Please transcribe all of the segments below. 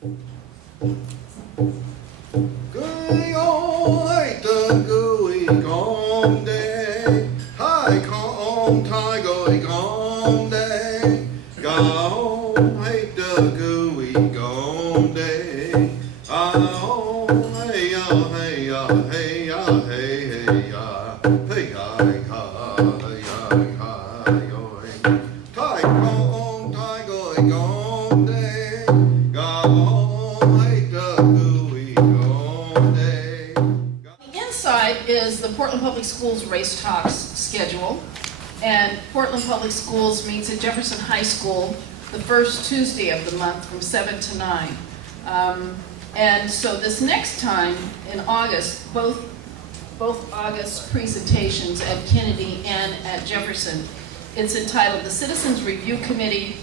Gooey on ain't the gooey gone day. Hi, come, tie gooey gone day. Gone ain't the gooey gone day. Oh, hey ya, hey ya, hey ya, hey hey ya, hey ya, hey ya, hey ya, yo. Tie come, tie gooey gone day. Gone ain't the gooey gone day. Inside is the Portland Public Schools Race Talks schedule, and Portland Public Schools meets at Jefferson High School the first Tuesday of the month from 7 to 9. And so this next time in August, both August presentations at Kennedy and at Jefferson, it's entitled The Citizens Review Committee,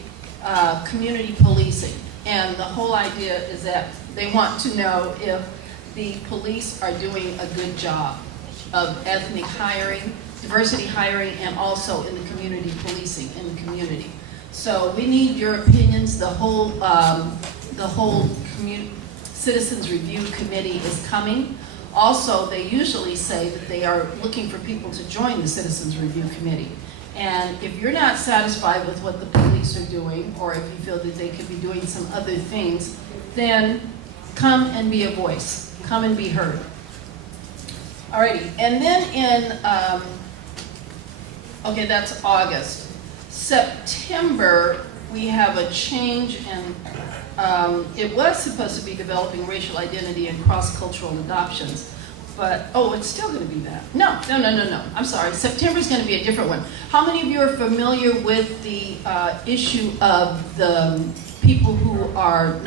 Community Policing. And the whole idea is that they want to know if the police are doing a good job of ethnic hiring, diversity hiring, and also in the community policing in the community. So we need your opinions. The whole Citizens Review Committee is coming. Also, they usually say that they are looking for people to join the Citizens Review Committee. And if you're not satisfied with what the police are doing, or if you feel that they could be doing some other things, then come and be a voice. Come and be heard. Alrighty, and then in, okay, that's August. September, we have a change in, it was supposed to be developing racial identity and cross-cultural adoptions, but, oh, it's still gonna be that. No, I'm sorry, September's gonna be a different one. How many of you are familiar with the issue of the people who are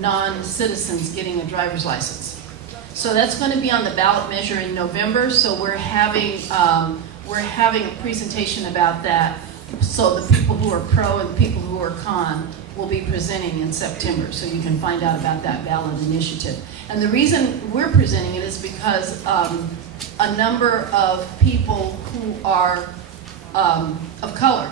non-citizens getting a driver's license? So that's going to be on the ballot measure in November. So we're having a presentation about that. So the people who are pro and the people who are con will be presenting in September. So you can find out about that ballot initiative. And the reason we're presenting it is because a number of people who are of color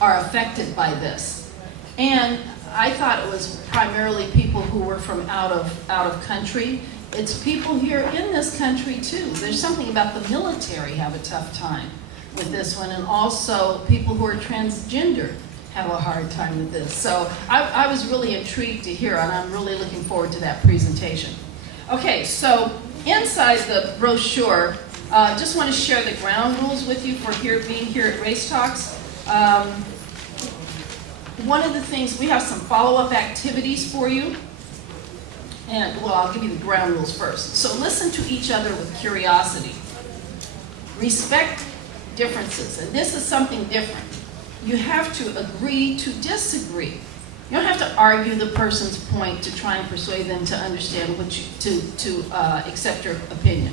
are affected by this. And I thought it was primarily people who were from out of country. It's people here in this country too. There's something about the military have a tough time with this one, and also people who are transgender have a hard time with this. So I was really intrigued to hear, and I'm really looking forward to that presentation. Okay, so inside the brochure, just want to share the ground rules with you for being here at Race Talks. One of the things, we have some follow-up activities for you. And, well, I'll give you the ground rules first. So listen to each other with curiosity. Respect differences, and this is something different. You have to agree to disagree. You don't have to argue the person's point to try and persuade them to understand what to accept your opinion.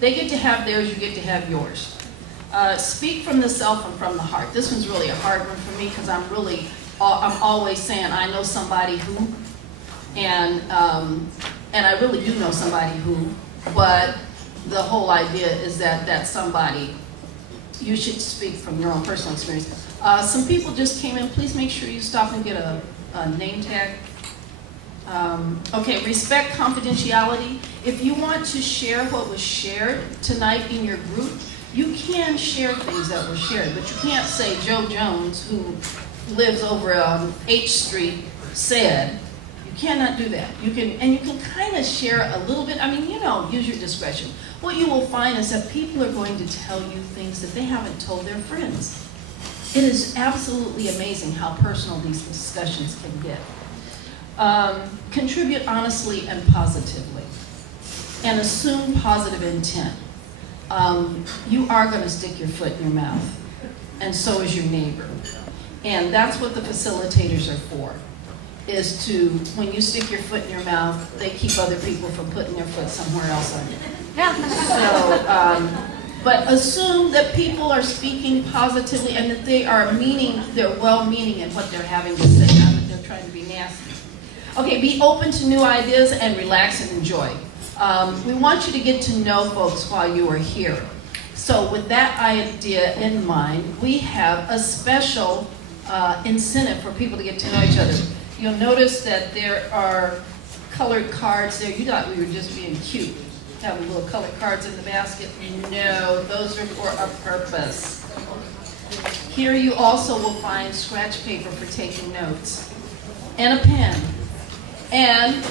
They get to have theirs, you get to have yours. Speak from the self and from the heart. This one's really a hard one for me because I'm always saying I know somebody who, and I really do know somebody who, but the whole idea is that somebody, you should speak from your own personal experience. Some people just came in. Please make sure you stop and get a name tag. Okay, respect confidentiality. If you want to share what was shared tonight in your group, you can share things that were shared, but you can't say Joe Jones, who lives over on H Street, said. You cannot do that. You can kind of share a little bit. I mean, use your discretion. What you will find is that people are going to tell you things that they haven't told their friends. It is absolutely amazing how personal these discussions can get. Contribute honestly and positively, and assume positive intent. You are going to stick your foot in your mouth, and so is your neighbor. And that's what the facilitators are for, is to, when you stick your foot in your mouth, they keep other people from putting their foot somewhere else on you. So, but assume that people are speaking positively and that they are they're well-meaning in what they're having to say, not that they're trying to be nasty. Okay, be open to new ideas and relax and enjoy. We want you to get to know folks while you are here. So with that idea in mind, we have a special incentive for people to get to know each other. You'll notice that there are colored cards there. You thought we were just being cute, having little colored cards in the basket. No, those are for a purpose. Here you also will find scratch paper for taking notes, and a pen, and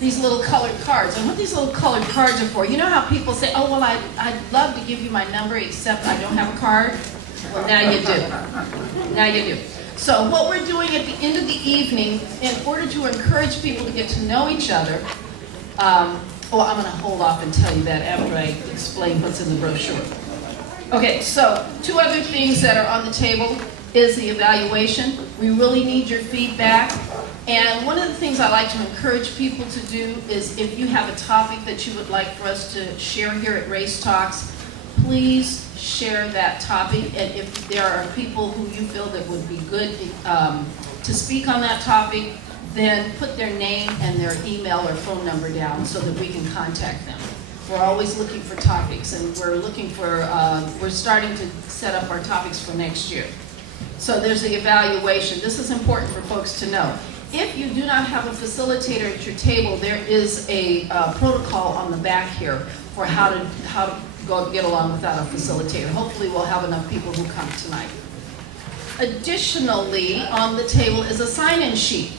these little colored cards. And what these little colored cards are for, you know how people say, oh, well, I'd love to give you my number, except I don't have a card? Well, now you do. Now you do. So what we're doing at the end of the evening, in order to encourage people to get to know each other, I'm going to hold off and tell you that after I explain what's in the brochure. Okay, so 2 other things that are on the table is the evaluation. We really need your feedback. And one of the things I like to encourage people to do is if you have a topic that you would like for us to share here at Race Talks, please share that topic. And if there are people who you feel that would be good to speak on that topic, then put their name and their email or phone number down so that we can contact them. We're always looking for topics, and we're starting to set up our topics for next year. So there's the evaluation. This is important for folks to know. If you do not have a facilitator at your table, there is a protocol on the back here for how to go get along without a facilitator. Hopefully we'll have enough people who come tonight. Additionally, on the table is a sign-in sheet.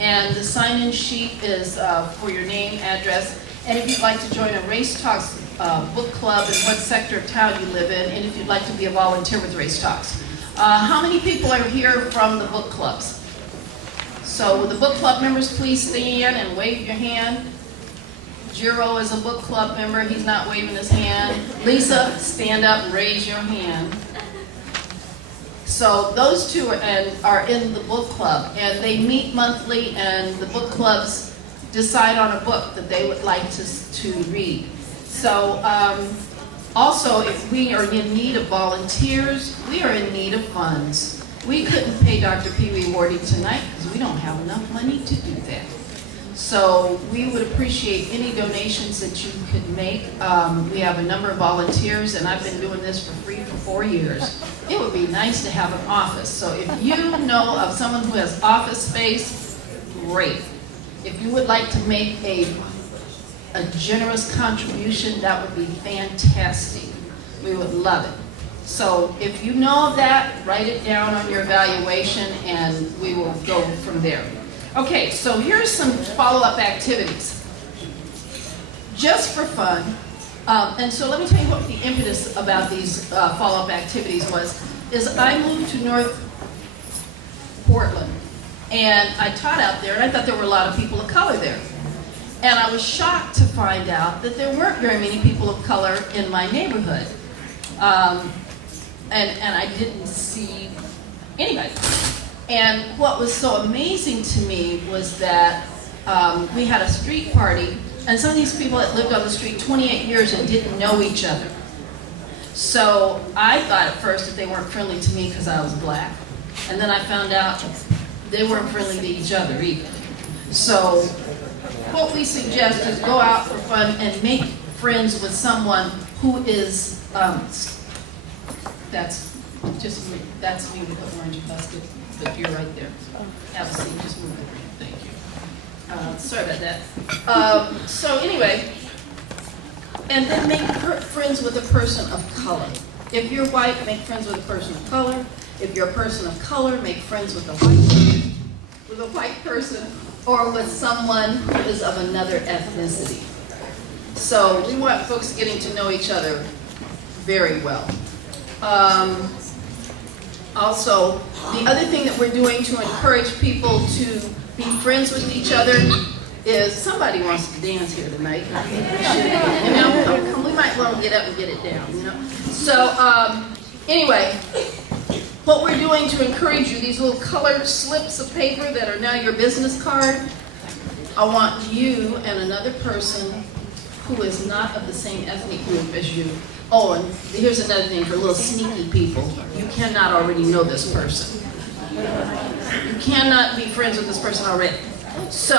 And the sign-in sheet is for your name, address, and if you'd like to join a Race Talks book club and what sector of town you live in, and if you'd like to be a volunteer with Race Talks. How many people are here from the book clubs? So will the book club members please stand and wave your hand? Jiro is a book club member. He's not waving his hand. Lisa, stand up and raise your hand. So those 2 are in the book club, and they meet monthly, and the book clubs decide on a book that they would like to read. So also, if we are in need of volunteers, we are in need of funds. We couldn't pay Dr. Pewewardy tonight because we don't have enough money to do that. So we would appreciate any donations that you could make. We have a number of volunteers, and I've been doing this for free for 4 years. It would be nice to have an office. So if you know of someone who has office space, great. If you would like to make a generous contribution, that would be fantastic. We would love it. So if you know of that, write it down on your evaluation, and we will go from there. Okay, so here's some follow-up activities, just for fun. And so let me tell you what the impetus about these follow-up activities is I moved to North Portland, and I taught out there, and I thought there were a lot of people of color there. And I was shocked to find out that there weren't very many people of color in my neighborhood. And I didn't see anybody. And what was so amazing to me was that we had a street party, and some of these people had lived on the street 28 years and didn't know each other. So I thought at first that they weren't friendly to me because I was black. And then I found out they weren't friendly to each other either. So what we suggest is go out for fun and make friends with someone who is, that's me with the orange basket, but you're right there. Have a seat, just move it. Thank you. Sorry about that. So anyway, and then make friends with a person of color. If you're white, make friends with a person of color. If you're a person of color, make friends with a white person, or with someone who is of another ethnicity. So we want folks getting to know each other very well. Also, the other thing that we're doing to encourage people to be friends with each other is somebody wants to dance here tonight. I think we should, we might want to get up and get it down, So anyway, what we're doing to encourage you, these little colored slips of paper that are now your business card, I want you and another person who is not of the same ethnic group as you. Oh, and here's another thing for little sneaky people. You cannot already know this person. You cannot be friends with this person already. So,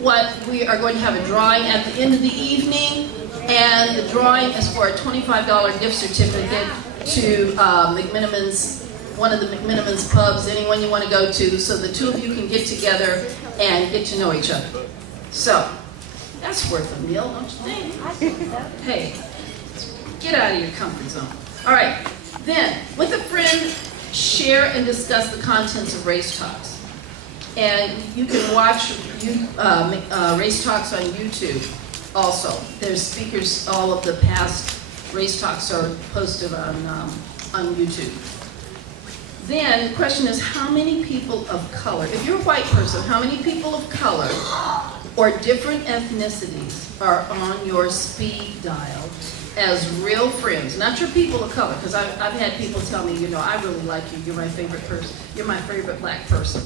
what we are going to have a drawing at the end of the evening, and the drawing is for a $25 gift certificate to McMenamins one of the McMenamins pubs, anyone you want to go to, so the two of you can get together and get to know each other. So, that's worth a meal, don't you think? Hey, get out of your comfort zone. All right, then, with a friend, share and discuss the contents of Race Talks. And you can watch Race Talks on YouTube also. There's speakers, all of the past Race Talks are posted on YouTube. Then the question is, how many people of color, if you're a white person, how many people of color or different ethnicities are on your speed dial as real friends? Not your people of color, because I've had people tell me, you know, I really like you, you're my favorite person, you're my favorite black person.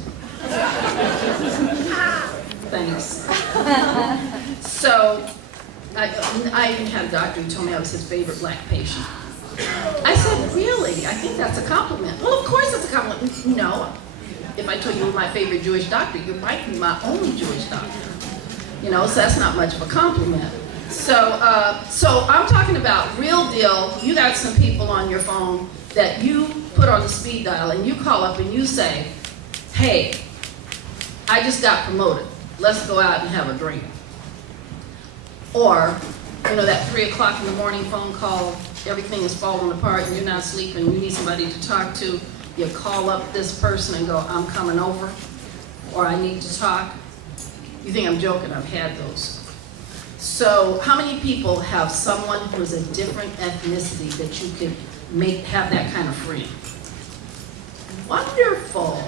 Thanks. So, I even had a doctor who told me I was his favorite black patient. I said, really? I think that's a compliment. Well, of course it's a compliment. No. If I told you you were my favorite Jewish doctor, you might be my only Jewish doctor. You know, so that's not much of a compliment. So I'm talking about real deal. You got some people on your phone that you put on the speed dial and you call up and you say, hey, I just got promoted. Let's go out and have a drink. Or, you know, that 3 o'clock in the morning phone call, everything is falling apart and you're not sleeping, you need somebody to talk to. You call up this person and go, I'm coming over, or I need to talk. You think I'm joking? I've had those. So how many people have someone who is a different ethnicity that you could have that kind of friend? Wonderful.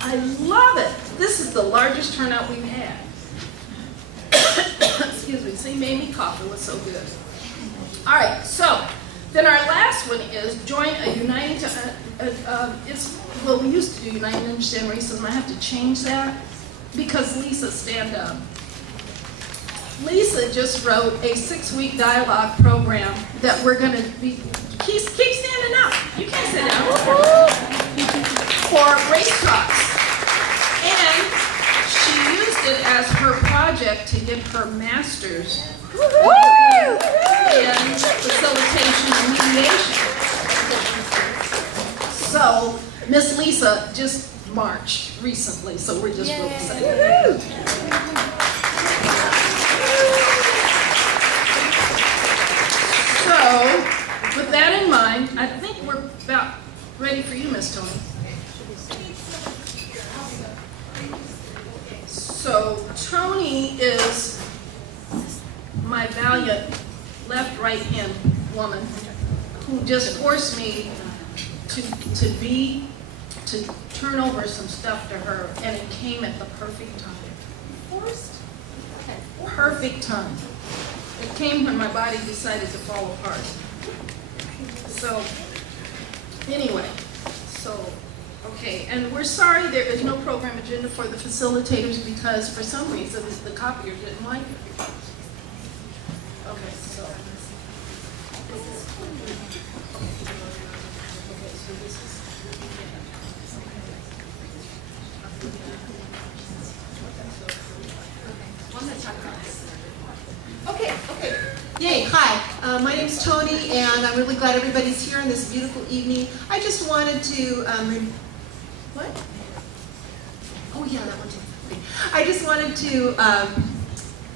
I love it. This is the largest turnout we've had. Excuse me. See, made me cough. It was so good. All right. So then our last one is join a uniting. Well, we used to do Uniting to Understand Racism. I have to change that because Lisa, stand up. Lisa just wrote a 6-week dialogue program that we're going to be. Keep standing up. You can't sit down. For Race Talks. And she used it as her project to get her master's in facilitation and mediation. So Miss Lisa just marched recently, so we're just real excited. So with that in mind, I think we're about ready for you, Miss Tony. So Tony is my valiant left-right-hand woman who just forced me to turn over some stuff to her, and it came at the perfect time. Forced? Perfect time. It came when my body decided to fall apart. So anyway, okay, and we're sorry there is no program agenda for the facilitators because for some reason the copier didn't like it. Okay, so Okay. Yay, hi. My name's Tony, and I'm really glad everybody's here on this beautiful evening. I just wanted to, what? Oh yeah, that one too. Okay. I just wanted to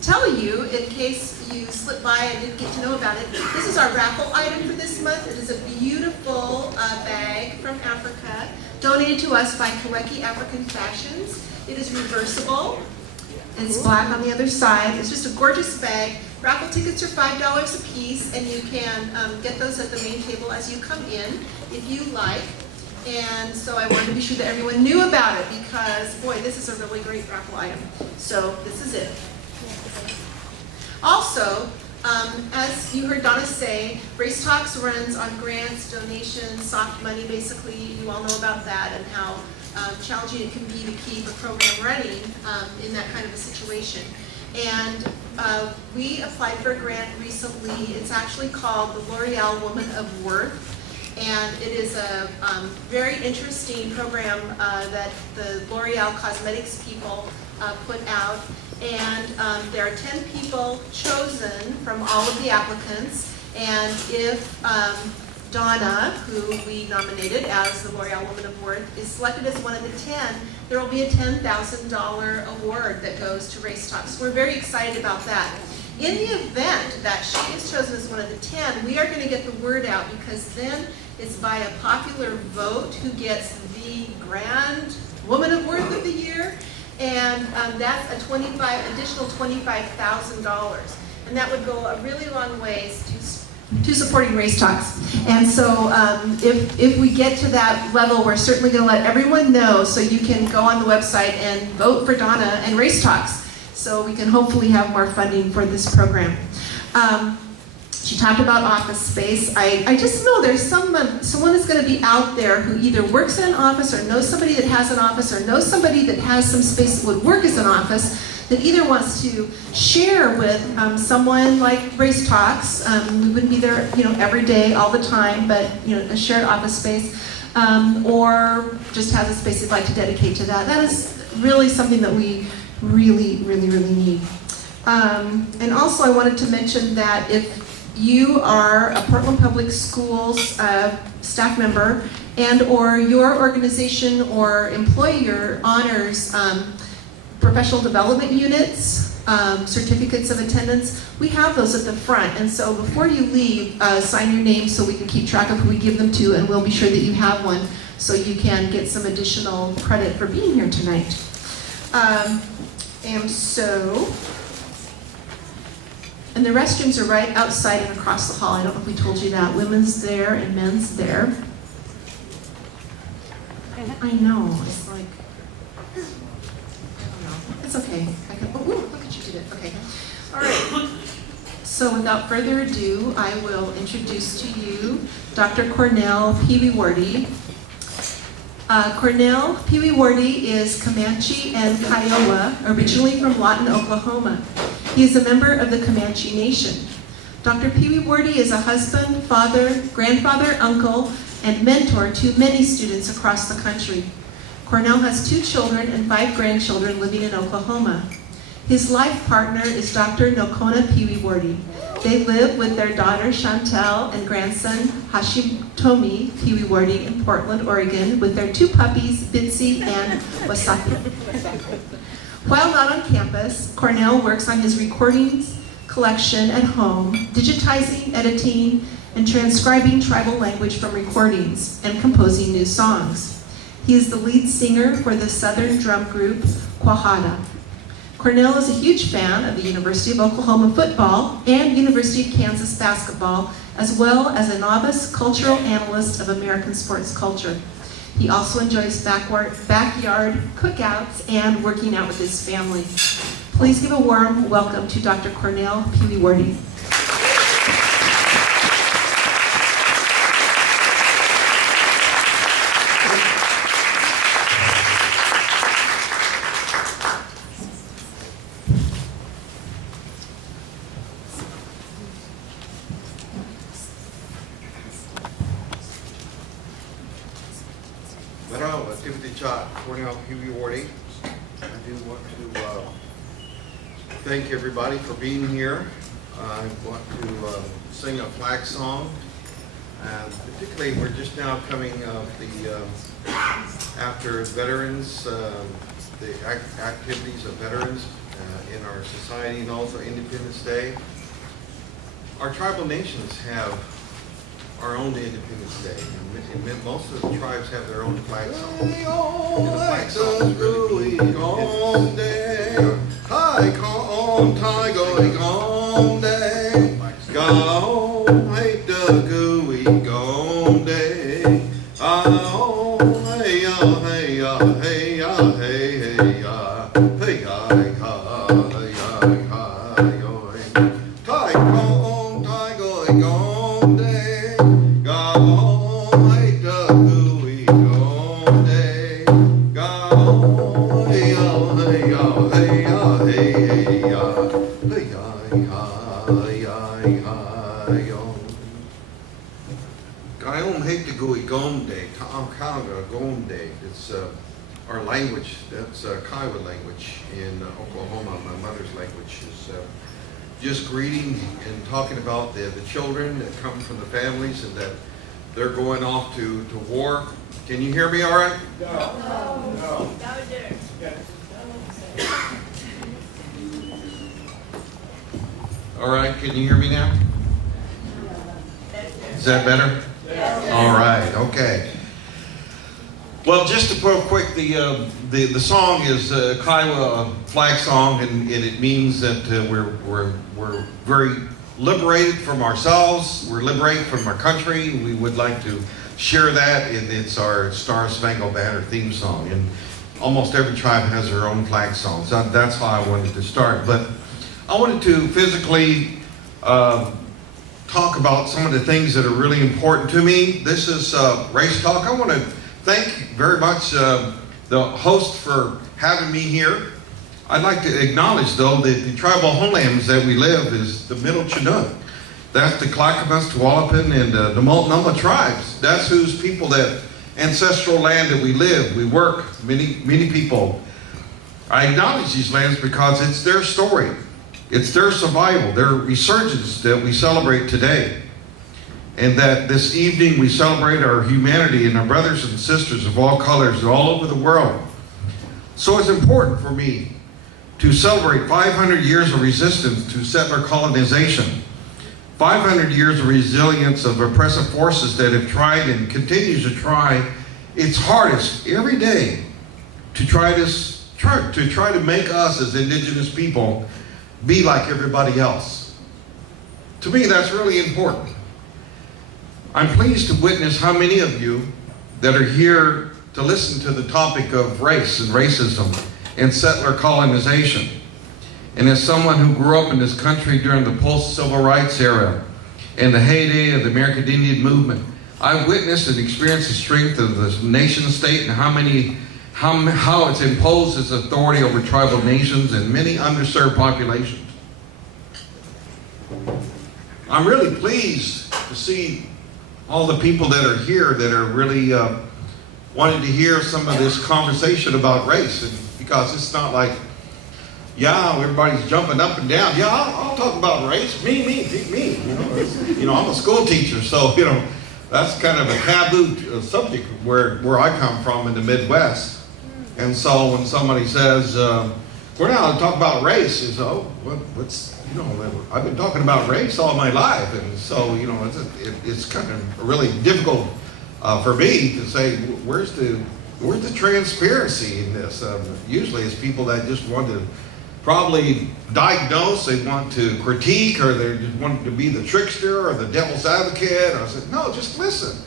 tell you, in case you slipped by and didn't get to know about it, this is our raffle item for this month. It is a beautiful bag from Africa, donated to us by Kaweki African Fashions. It is reversible. It's black on the other side. It's just a gorgeous bag. Raffle tickets are $5 a piece, and you can get those at the main table as you come in, if you like. And so I wanted to be sure that everyone knew about it because, boy, this is a really great raffle item. So this is it. Also, as you heard Donna say, Race Talks runs on grants, donations, soft money, basically. You all know about that and how challenging it can be to keep a program running in that kind of a situation. And we applied for a grant recently. It's actually called the L'Oreal Woman of Worth. And it is a very interesting program that the L'Oreal Cosmetics people put out. And there are 10 people chosen from all of the applicants. And if Donna, who we nominated as the L'Oreal Woman of Worth, is selected as one of the 10, there will be a $10,000 award that goes to Race Talk. So we're very excited about that. In the event that she is chosen as one of the 10, we are going to get the word out, because then it's by a popular vote who gets the Grand Woman of Worth of the Year, and that's a additional $25,000. And that would go a really long ways to supporting Race Talks. And so if we get to that level, we're certainly going to let everyone know, so you can go on the website and vote for Donna and Race Talks, so we can hopefully have more funding for this program. She talked about office space. I just know there's someone that's going to be out there who either works in an office, or knows somebody that has an office, or knows somebody that has some space that would work as an office, that either wants to share with someone like Race Talks. We wouldn't be there, every day, all the time, but a shared office space, or just has a space they'd like to dedicate to that. That is really something that we really, really, really need. And also, I wanted to mention that if you are a Portland Public Schools staff member, and or your organization or employer honors professional development units, certificates of attendance, we have those at the front. And so before you leave, sign your name so we can keep track of who we give them to, and we'll be sure that you have one so you can get some additional credit for being here tonight. And the restrooms are right outside and across the hall. I don't know if we told you that. Women's there and men's there. I know, it's like, I don't know. It's okay. Look at you did it. Okay. All right. So without further ado, I will introduce to you Dr. Cornel Pewewardy. Cornel Pewewardy is Comanche and Kiowa, originally from Lawton, Oklahoma. He is a member of the Comanche Nation. Dr. Pewewardy is a husband, father, grandfather, uncle, and mentor to many students across the country. Cornel has 2 children and 5 grandchildren living in Oklahoma. His life partner is Dr. Nokona Pewewardy. They live with their daughter Chantel and grandson Hashitomi Pewewardy in Portland, Oregon, with their 2 puppies, Bitsy and Wasaki. While not on campus, Cornel works on his recordings collection at home, digitizing, editing, and transcribing tribal language from recordings, and composing new songs. He is the lead singer for the Southern drum group Quahada. Cornel is a huge fan of the University of Oklahoma football and University of Kansas basketball, as well as a novice cultural analyst of American sports culture. He also enjoys backyard cookouts and working out with his family. Please give a warm welcome to Dr. Cornel Pewewardy. Cornel Pewewardy. I do want to thank everybody for being here. I want to sing a flag song, and particularly we're just now coming after veterans, the activities of veterans in our society, and also Independence Day. Our tribal nations have our own Independence Day, and most of the tribes have their own flag song. And the flag song is really good. Hi, come, tie, going on day. Go, hey, the gooey, gone day. Oh, hey, hey, hey, hey, hey, hey, hey, tie, come, tie, going on day. Go, hey, the gooey, gone day. Go, hey, hey, hey, hey, It's our language. That's Kiowa language in Oklahoma. My mother's language is just greeting and talking about the children that come from the families and that they're going off to war. Can you hear me all right? No. All right, can you hear me now? Is that better? Yes. All right, okay. Well, just to put quick, the song is Kiowa flag song, and it means that we're very liberated from ourselves. We're liberated from our country. We would like to share that, and it's our Star Spangled Banner theme song. And almost every tribe has their own flag song. So that's how I wanted to start. But I wanted to physically talk about some of the things that are really important to me. This is Race Talk. I want to thank very much the host for having me here. I'd like to acknowledge, though, that the tribal homelands that we live is the Middle Chinook. That's the Clackamas, Tualatin, and the Multnomah tribes. That's whose people, that ancestral land that we live, we work, many people. I acknowledge these lands because it's their story. It's their survival, their resurgence that we celebrate today. And that this evening we celebrate our humanity and our brothers and sisters of all colors all over the world. So it's important for me to celebrate 500 years of resistance to settler colonization, 500 years of resilience of oppressive forces that have tried and continues to try its hardest every day to try to make us as indigenous people be like everybody else. To me, that's really important. I'm pleased to witness how many of you that are here to listen to the topic of race and racism and settler colonization. And as someone who grew up in this country during the post-civil rights era and the heyday of the American Indian movement, I witnessed and experienced the strength of the nation state and how it's imposed its authority over tribal nations and many underserved populations. I'm really pleased to see all the people that are here that are really wanting to hear some of this conversation about race, and because it's not like, yeah, everybody's jumping up and down. Yeah, I'll talk about race. Me. I'm a school teacher, so that's kind of a taboo subject where I come from in the Midwest. And so when somebody says, we're now to talk about race, is I've been talking about race all my life, and so it's kind of really difficult for me to say where's the transparency in this. Usually it's people that just want to probably diagnose, they want to critique, or they just want to be the trickster or the devil's advocate. Or I said, no, just listen.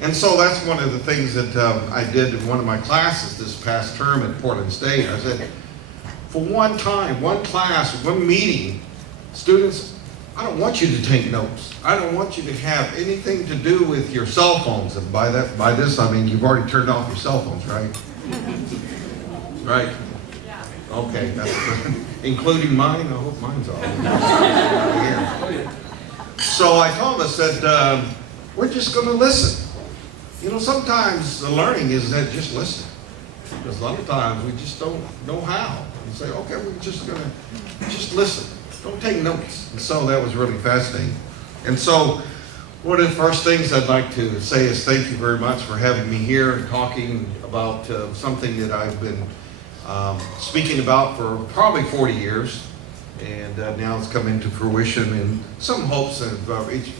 And so that's one of the things that I did in one of my classes this past term at Portland State. I said, for one time, one class, one meeting, students, I don't want you to take notes. I don't want you to have anything to do with your cell phones. And by this, I mean you've already turned off your cell phones, right? Right? Yeah. Okay, that's good. Including mine. I hope mine's off. Yeah. So I told them, I said, we're just going to listen. Sometimes the learning is that just listen. Because a lot of times we just don't know how. We say, okay, we're just going to just listen. Don't take notes. And so that was really fascinating. And so one of the first things I'd like to say is thank you very much for having me here and talking about something that I've been speaking about for probably 40 years. And now it's come into fruition, and some hopes of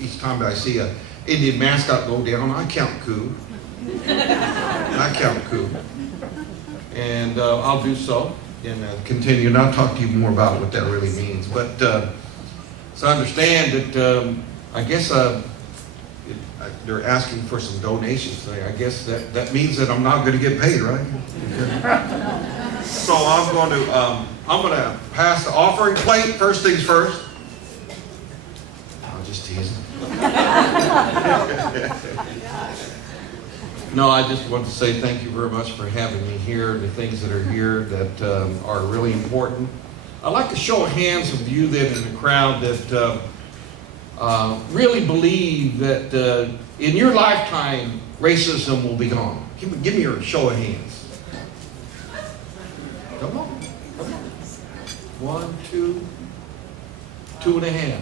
each time that I see a Indian mascot go down, I count coup. And I'll do so and continue, and I'll talk to you more about what that really means. But so understand that I guess they're asking for some donations today. I guess that means that I'm not going to get paid, right? So I'm going to pass the offering plate. First things first. I'll just tease him. No, I just want to say thank you very much for having me here. The things that are here that are really important. I'd like to show hands of you that in the crowd that really believe that in your lifetime racism will be gone. Give me your show of hands. Come on. 1, 2, 2.5.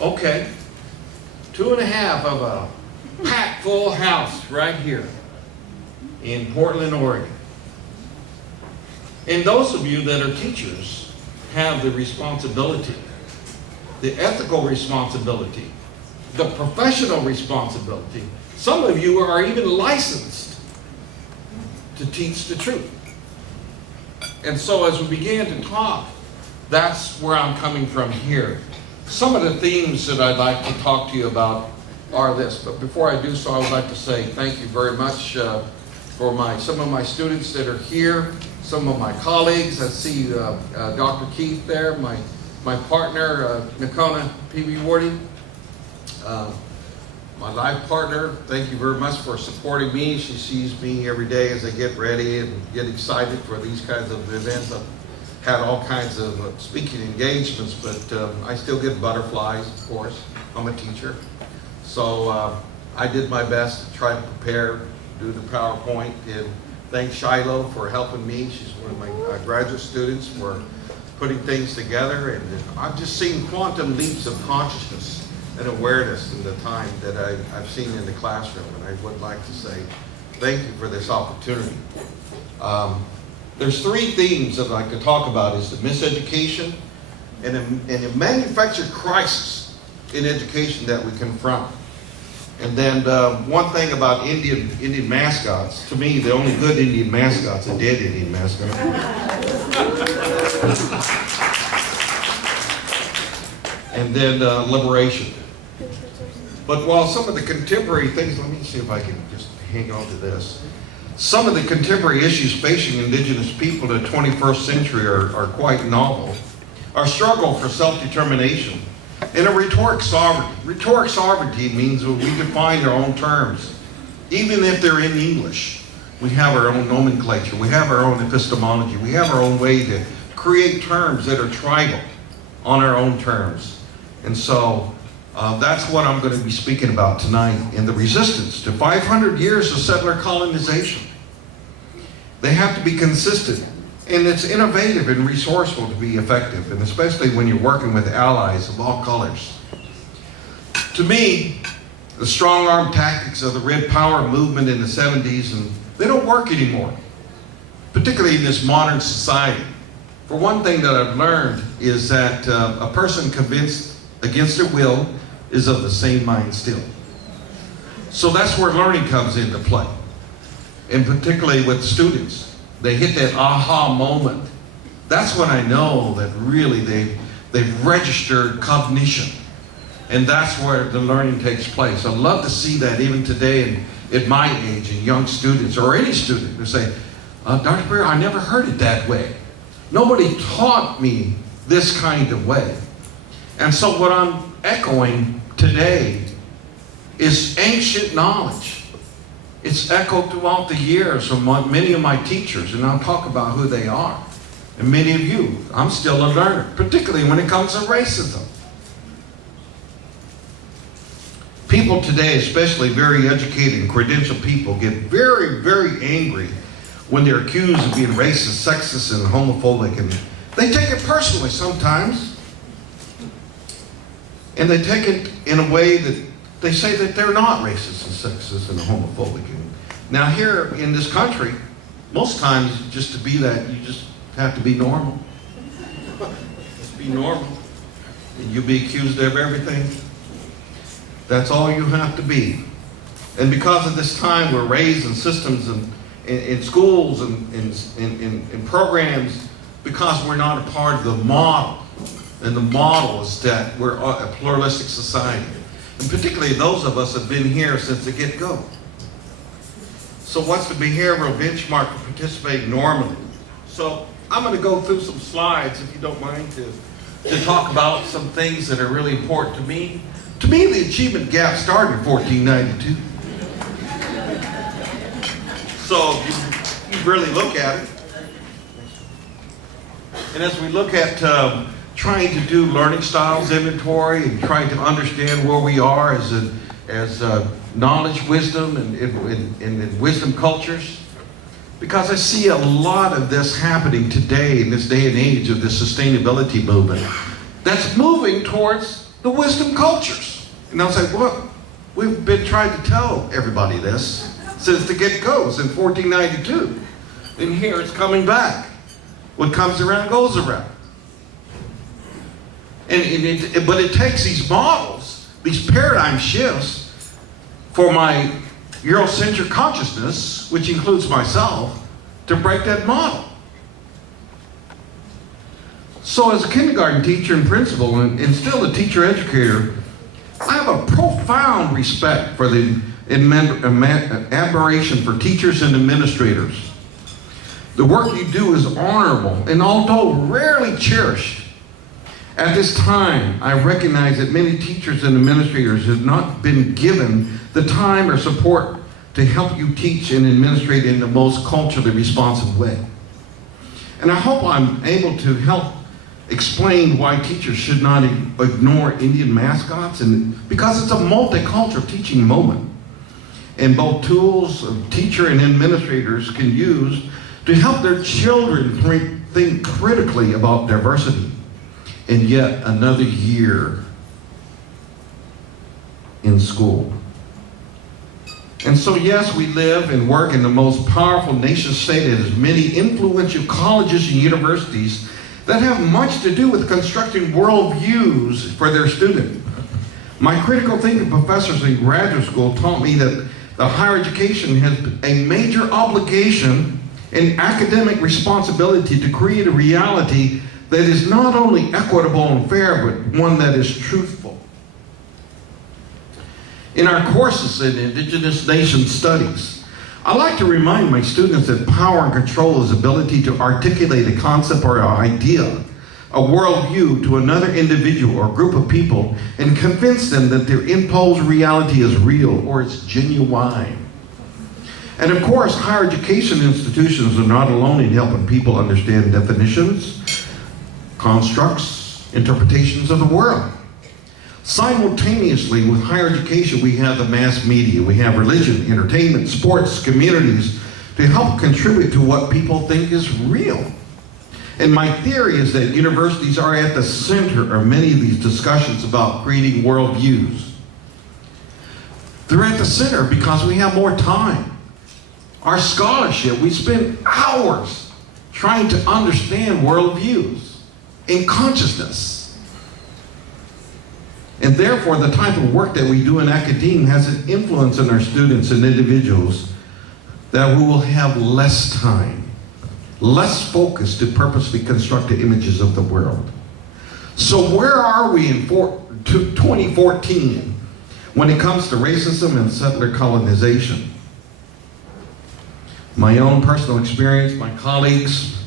Okay. 2.5 of a packed full house right here in Portland, Oregon. And those of you that are teachers have the responsibility, the ethical responsibility, the professional responsibility. Some of you are even licensed to teach the truth. And so as we began to talk, that's where I'm coming from here. Some of the themes that I'd like to talk to you about are this, but before I do so, I would like to say thank you very much for some of my students that are here, some of my colleagues. I see Dr. Keith there, my partner, Nakona Pewewardy, my life partner. Thank you very much for supporting me. She sees me every day as I get ready and get excited for these kinds of events. I've had all kinds of speaking engagements, but I still get butterflies, of course. I'm a teacher. So I did my best to try to prepare, do the PowerPoint, and thank Shiloh for helping me. She's one of my graduate students for putting things together, and I've just seen quantum leaps of consciousness and awareness in the time that I've seen in the classroom, and I would like to say thank you for this opportunity. There's 3 themes that I'd like to talk about: is the miseducation and a manufactured crisis in education that we confront. And then one thing about Indian mascots, to me, the only good Indian mascots are dead Indian mascots. And then liberation. But while some of the contemporary things, let me see if I can just hang on to this. Some of the contemporary issues facing indigenous people in the 21st century are quite novel. Our struggle for self-determination and a rhetoric sovereignty. Rhetoric sovereignty means we define our own terms. Even if they're in English, we have our own nomenclature, we have our own epistemology, we have our own way to create terms that are tribal on our own terms. And so that's what I'm going to be speaking about tonight in the resistance to 500 years of settler colonization. They have to be consistent, and it's innovative and resourceful to be effective, and especially when you're working with allies of all colors. To me, the strong-arm tactics of the Red Power movement in the 70s, and they don't work anymore, particularly in this modern society. For one thing that I've learned is that a person convinced against their will is of the same mind still. So that's where learning comes into play. And particularly with students, they hit that aha moment. That's when I know that really they've registered cognition. And that's where the learning takes place. I love to see that even today at my age, in young students, or any student who say, Dr. Beer, I never heard it that way. Nobody taught me this kind of way. And so what I'm echoing today is ancient knowledge. It's echoed throughout the years from many of my teachers, and I'll talk about who they are. And many of you, I'm still a learner, particularly when it comes to racism. People today, especially very educated and credentialed people, get very, very angry when they're accused of being racist, sexist, and homophobic, and they take it personally sometimes. And they take it in a way that they say that they're not racist and sexist and homophobic. Now here in this country, most times just to be that, you just have to be normal. Just be normal. And you'll be accused of everything. That's all you have to be. And because of this time, we're raised in systems and in schools and in programs, because we're not a part of the model. And the model is that we're a pluralistic society. And particularly those of us have been here since the get-go. So what's the behavioral benchmark for participating normally? So I'm going to go through some slides, if you don't mind, to talk about some things that are really important to me. To me, the achievement gap started in 1492. So if you really look at it, and as we look at trying to do learning styles inventory and trying to understand where we are as knowledge, wisdom, and wisdom cultures, because I see a lot of this happening today in this day and age of the sustainability movement that's moving towards the wisdom cultures. And I'll say, well, we've been trying to tell everybody this since the get-go, since 1492. And here it's coming back. What comes around goes around. But it takes these models, these paradigm shifts for my Eurocentric consciousness, which includes myself, to break that model. So as a kindergarten teacher and principal, and still a teacher-educator, I have a profound respect for the admiration for teachers and administrators. The work you do is honorable, and although rarely cherished, at this time, I recognize that many teachers and administrators have not been given the time or support to help you teach and administrate in the most culturally responsive way. And I hope I'm able to help explain why teachers should not ignore Indian mascots, and because it's a multicultural teaching moment. And both tools of teacher and administrators can use to help their children think critically about diversity. And yet another year in school. And so yes, we live and work in the most powerful nation state that has many influential colleges and universities that have much to do with constructing worldviews for their students. My critical thinking professors in graduate school taught me that the higher education has a major obligation and academic responsibility to create a reality that is not only equitable and fair, but one that is truthful. In our courses in Indigenous Nation Studies, I like to remind my students that power and control is ability to articulate a concept or an idea, a worldview to another individual or group of people and convince them that their imposed reality is real or it's genuine. And of course, higher education institutions are not alone in helping people understand definitions, constructs, interpretations of the world. Simultaneously with higher education, we have the mass media, we have religion, entertainment, sports, communities to help contribute to what people think is real. And my theory is that universities are at the center of many of these discussions about creating worldviews. They're at the center because we have more time. Our scholarship, we spend hours trying to understand worldviews and consciousness. And therefore, the type of work that we do in academia has an influence on our students and individuals that we will have less time, less focus to purposely construct the images of the world. So where are we in 2014 when it comes to racism and settler colonization? My own personal experience, my colleagues,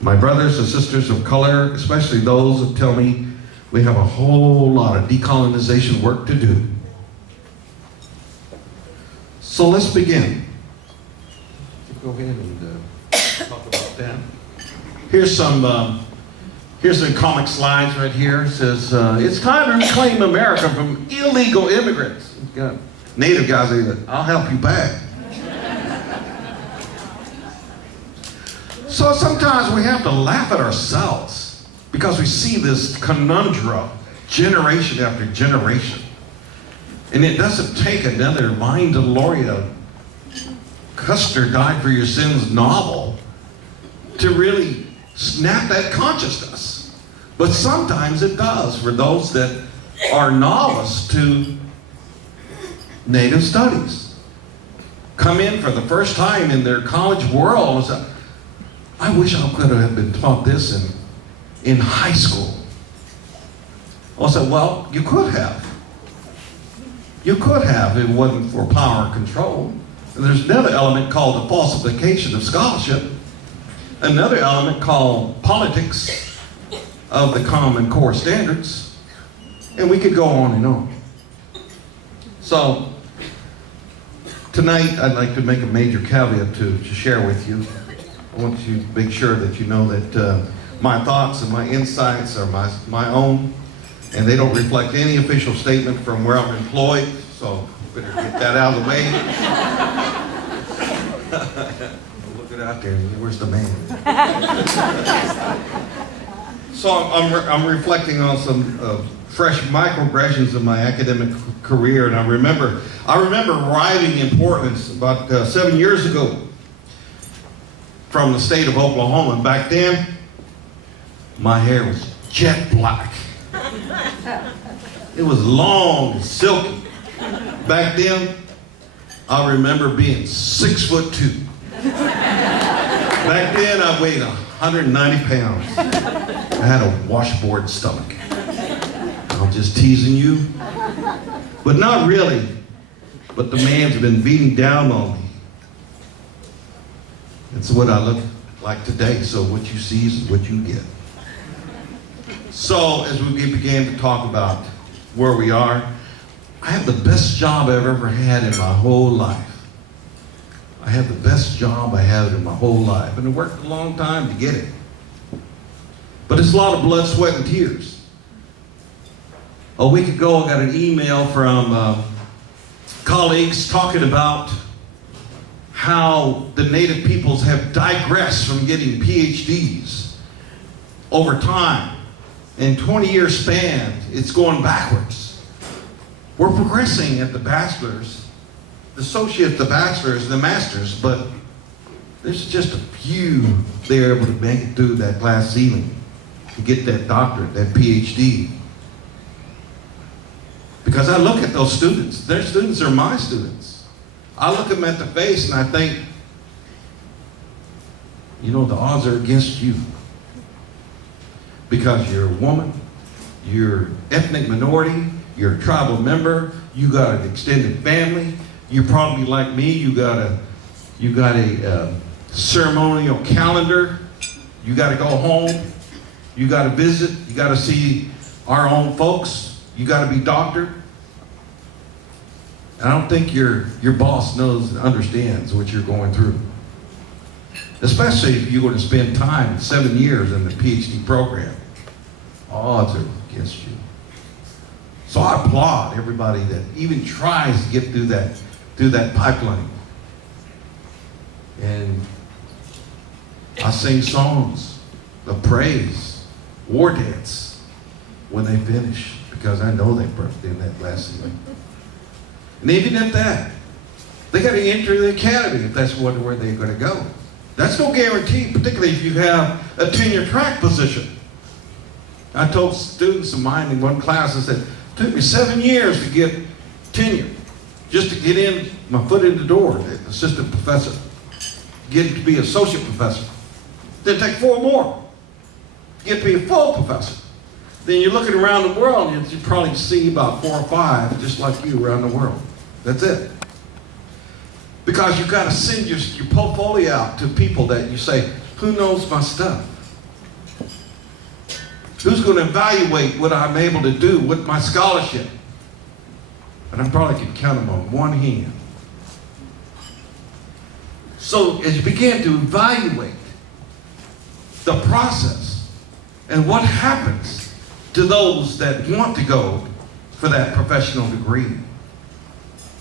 my brothers and sisters of color, especially those who tell me we have a whole lot of decolonization work to do. So let's begin. Go ahead and talk about that. Here's the comic slides right here. It says, it's time to reclaim America from illegal immigrants. Got native guys say, I'll help you back. So sometimes we have to laugh at ourselves because we see this conundrum generation after generation. And it doesn't take another Mind DeLorean, Custer Died for Your Sins novel to really snap that consciousness. But sometimes it does for those that are novice to Native studies. Come in for the first time in their college world and say, I wish I could have been taught this in high school. I said, well, you could have. You could have if it wasn't for power and control. And there's another element called the falsification of scholarship. Another element called politics of the Common Core standards. And we could go on and on. So, tonight I'd like to make a major caveat to share with you. I want to make sure that you know that my thoughts and my insights are my own, and they don't reflect any official statement from where I'm employed, so better get that out of the way. Look it out there, where's the man? So I'm reflecting on some fresh microaggressions in my academic career, and I remember arriving in Portland about 7 years ago from the state of Oklahoma. And back then, my hair was jet black. It was long and silky. Back then, I remember being 6'2". Back then, I weighed 190 pounds. I had a washboard stomach. I'm just teasing you, but not really. But the man's been beating down on me. It's what I look like today, so what you see is what you get. So as we began to talk about where we are, I have the best job I've ever had in my whole life. I have the best job I had in my whole life, and it worked a long time to get it. But it's a lot of blood, sweat, and tears. A week ago, I got an email from colleagues talking about how the native peoples have digressed from getting PhDs over time. In 20-year span, it's going backwards. We're progressing at the bachelor's, the associate, the bachelor's, the master's, but there's just a few they're able to make it through that glass ceiling to get that doctorate, that PhD. Because I look at those students, their students are my students. I look them at the face and I think, you know, the odds are against you. Because you're a woman, you're ethnic minority, you're a tribal member, you got an extended family, you're probably like me, you got a ceremonial calendar, you got to go home, you got to visit, you got to see our own folks, you got to be doctored. I don't think your boss knows and understands what you're going through. Especially if you're going to spend time, 7 years in the PhD program. Odds are against you. So I applaud everybody that even tries to get through that pipeline. And I sing songs of praise, war dance when they finish, because I know they burst in that glass ceiling. And even at that, they got to enter the academy if that's where they're going to go. That's no guarantee, particularly if you have a tenure track position. I told students of mine in one class, I said, it took me 7 years to get tenure, just to get in, my foot in the door, the assistant professor, get to be associate professor. Then take 4 more, get to be a full professor. Then you're looking around the world, and you probably see about 4 or 5 just like you around the world. That's it. Because you've got to send your portfolio out to people that you say, who knows my stuff? Who's going to evaluate what I'm able to do with my scholarship? And I probably can count them on one hand. So as you begin to evaluate the process and what happens to those that want to go for that professional degree,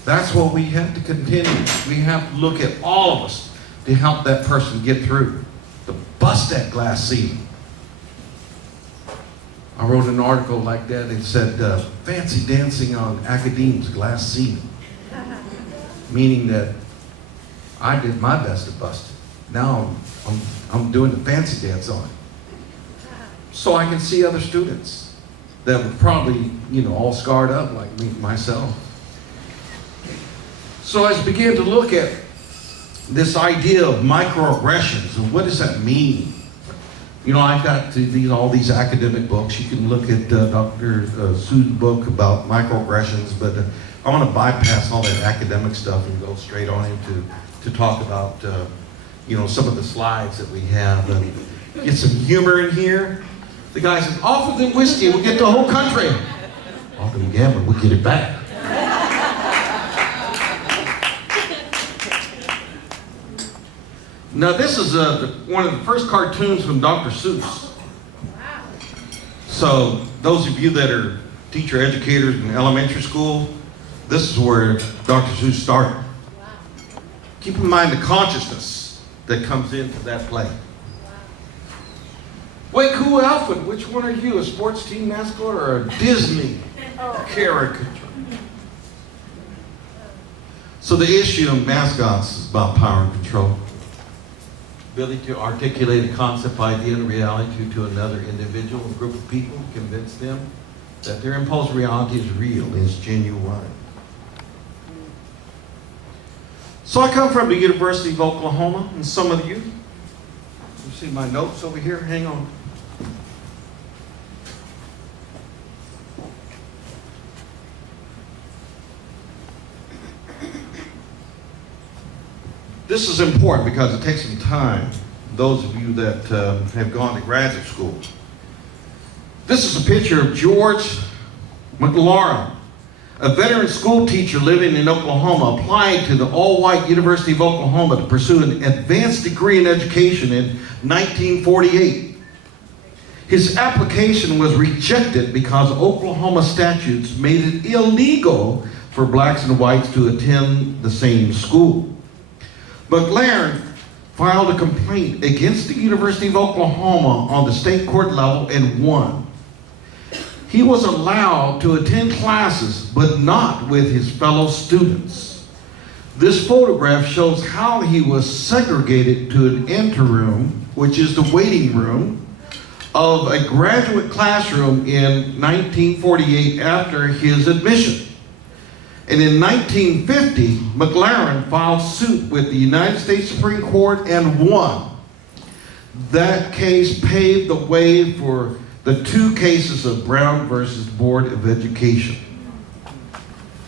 that's what we have to continue. We have to look at all of us to help that person get through, to bust that glass ceiling. I wrote an article like that and said, fancy dancing on academia's glass ceiling. Meaning that I did my best to bust it. Now I'm doing the fancy dance on it. So I can see other students that were probably, all scarred up like me, myself. So I began to look at this idea of microaggressions and what does that mean? I've got all these academic books. You can look at Dr. Sue's book about microaggressions, but I want to bypass all that academic stuff and go straight on into to talk about some of the slides that we have and get some humor in here. The guy says, offer them whiskey, we'll get the whole country. Offer them gambling, we'll get it back. Now this is one of the first cartoons from Dr. Seuss. So those of you that are teacher educators in elementary school, this is where Dr. Seuss started. Keep in mind the consciousness that comes into that play. Way cool blue outfit, which one are you, a sports team mascot or a Disney caricature? So the issue of mascots is about power and control. Ability to articulate a concept, idea, and reality to another individual or group of people, convince them that their imposed reality is real, is genuine. So I come from the University of Oklahoma, and some of you see my notes over here, hang on. This is important because it takes some time, those of you that have gone to graduate school. This is a picture of George McLaurin, a veteran school teacher living in Oklahoma, applied to the all-white University of Oklahoma to pursue an advanced degree in education in 1948. His application was rejected because Oklahoma statutes made it illegal for blacks and whites to attend the same school. McLaurin filed a complaint against the University of Oklahoma on the state court level and won. He was allowed to attend classes, but not with his fellow students. This photograph shows how he was segregated to an anteroom, which is the waiting room, of a graduate classroom in 1948 after his admission. And in 1950, McLaurin filed suit with the United States Supreme Court and won. That case paved the way for the two cases of Brown versus Board of Education.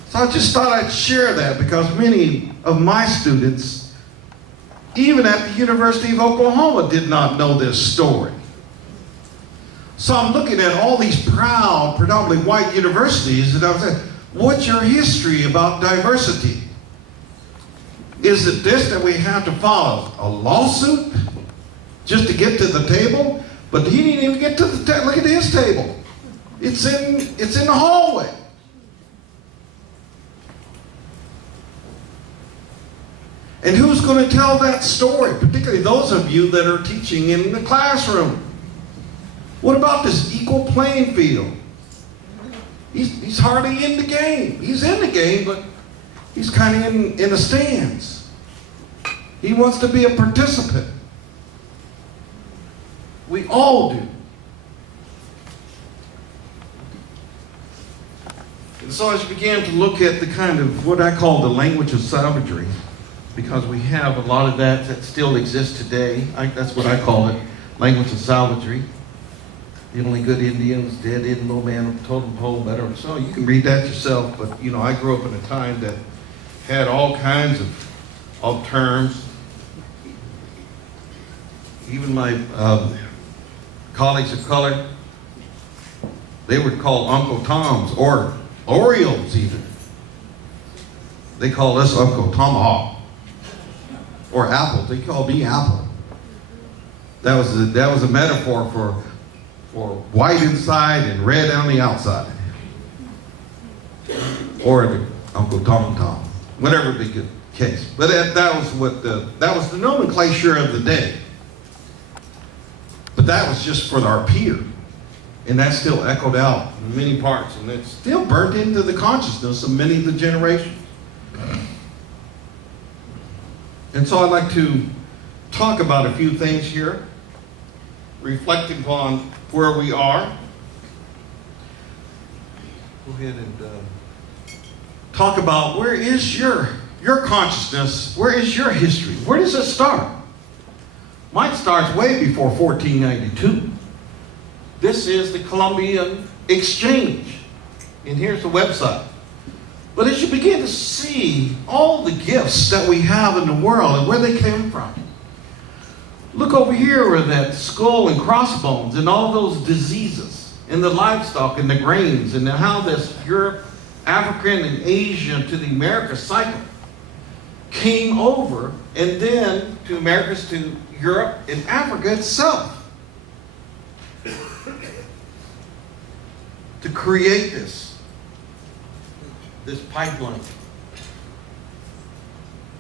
So I just thought I'd share that because many of my students, even at the University of Oklahoma, did not know this story. So I'm looking at all these proud, predominantly white universities, and I was saying, what's your history about diversity? Is it this that we have to follow? A lawsuit just to get to the table? But he didn't even get to the table. Look at his table. It's in the hallway. And who's going to tell that story? Particularly those of you that are teaching in the classroom. What about this equal playing field? He's hardly in the game. He's in the game, but he's kind of in the stands. He wants to be a participant. We all do. And so as you began to look at the kind of what I call the language of savagery, because we have a lot of that still exists today. That's what I call it, language of savagery. The only good Indian is dead in no man of totem pole better. So you can read that yourself, but I grew up in a time that had all kinds of terms. Even my colleagues of color, they were called Uncle Toms or Orioles even. They call us Uncle Tomahawk. Or Apple. They called me Apple. That was a metaphor for white inside and red on the outside. Or the Uncle Tom Tom. Whatever be the case. But that was the nomenclature of the day. But that was just for our peer. And that still echoed out in many parts. And it's still burnt into the consciousness of many of the generations. And so I'd like to talk about a few things here, reflecting upon where we are. Go ahead and talk about where is your consciousness, where is your history? Where does it start? Mine starts way before 1492. This is the Columbian Exchange. And here's the website. But as you begin to see all the gifts that we have in the world and where they came from, look over here where that skull and crossbones and all those diseases and the livestock and the grains and how this Europe, African and Asian to the Americas cycle came over and then to Americas, to Europe and Africa itself to create this pipeline.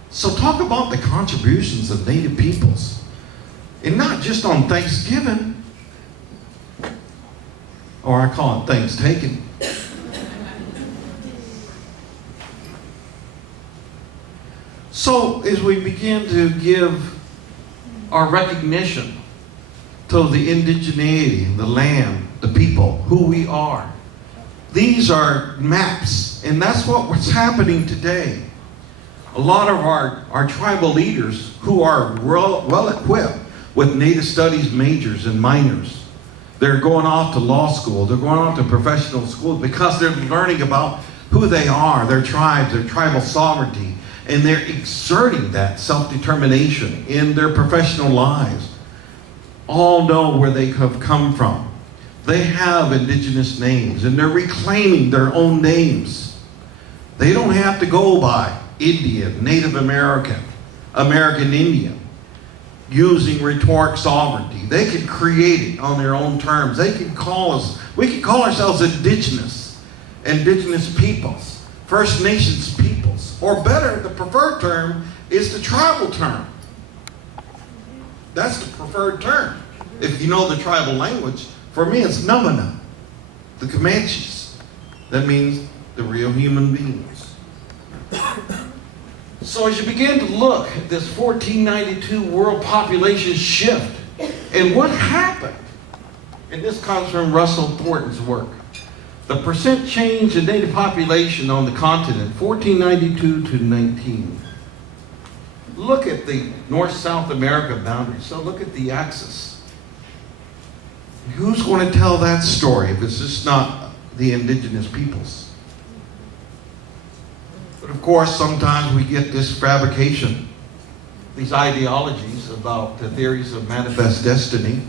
So talk about the contributions of Native peoples. And not just on Thanksgiving. or I call it things taken. So as we begin to give our recognition to the indigeneity, the land, the people, who we are, these are maps, and that's what's happening today. A lot of our tribal leaders who are well equipped with Native Studies majors and minors, they're going off to law school, they're going off to professional school because they're learning about who they are, their tribes, their tribal sovereignty, and they're exerting that self-determination in their professional lives. All know where they have come from. They have indigenous names, and they're reclaiming their own names. They don't have to go by Indian, Native American, American Indian, using rhetoric sovereignty. They can create it on their own terms. We can call ourselves indigenous peoples, First Nations peoples, or better, the preferred term is the tribal term. That's the preferred term. If you know the tribal language, for me it's Numana, the Comanches. That means the real human beings. So as you begin to look at this 1492 world population shift, and what happened, and this comes from Russell Thornton's work, the percent change in native population on the continent, 1492 to 19. Look at the North-South America boundary. So look at the axis. Who's going to tell that story if it's just not the indigenous peoples? But of course, sometimes we get this fabrication, these ideologies about the theories of manifest destiny,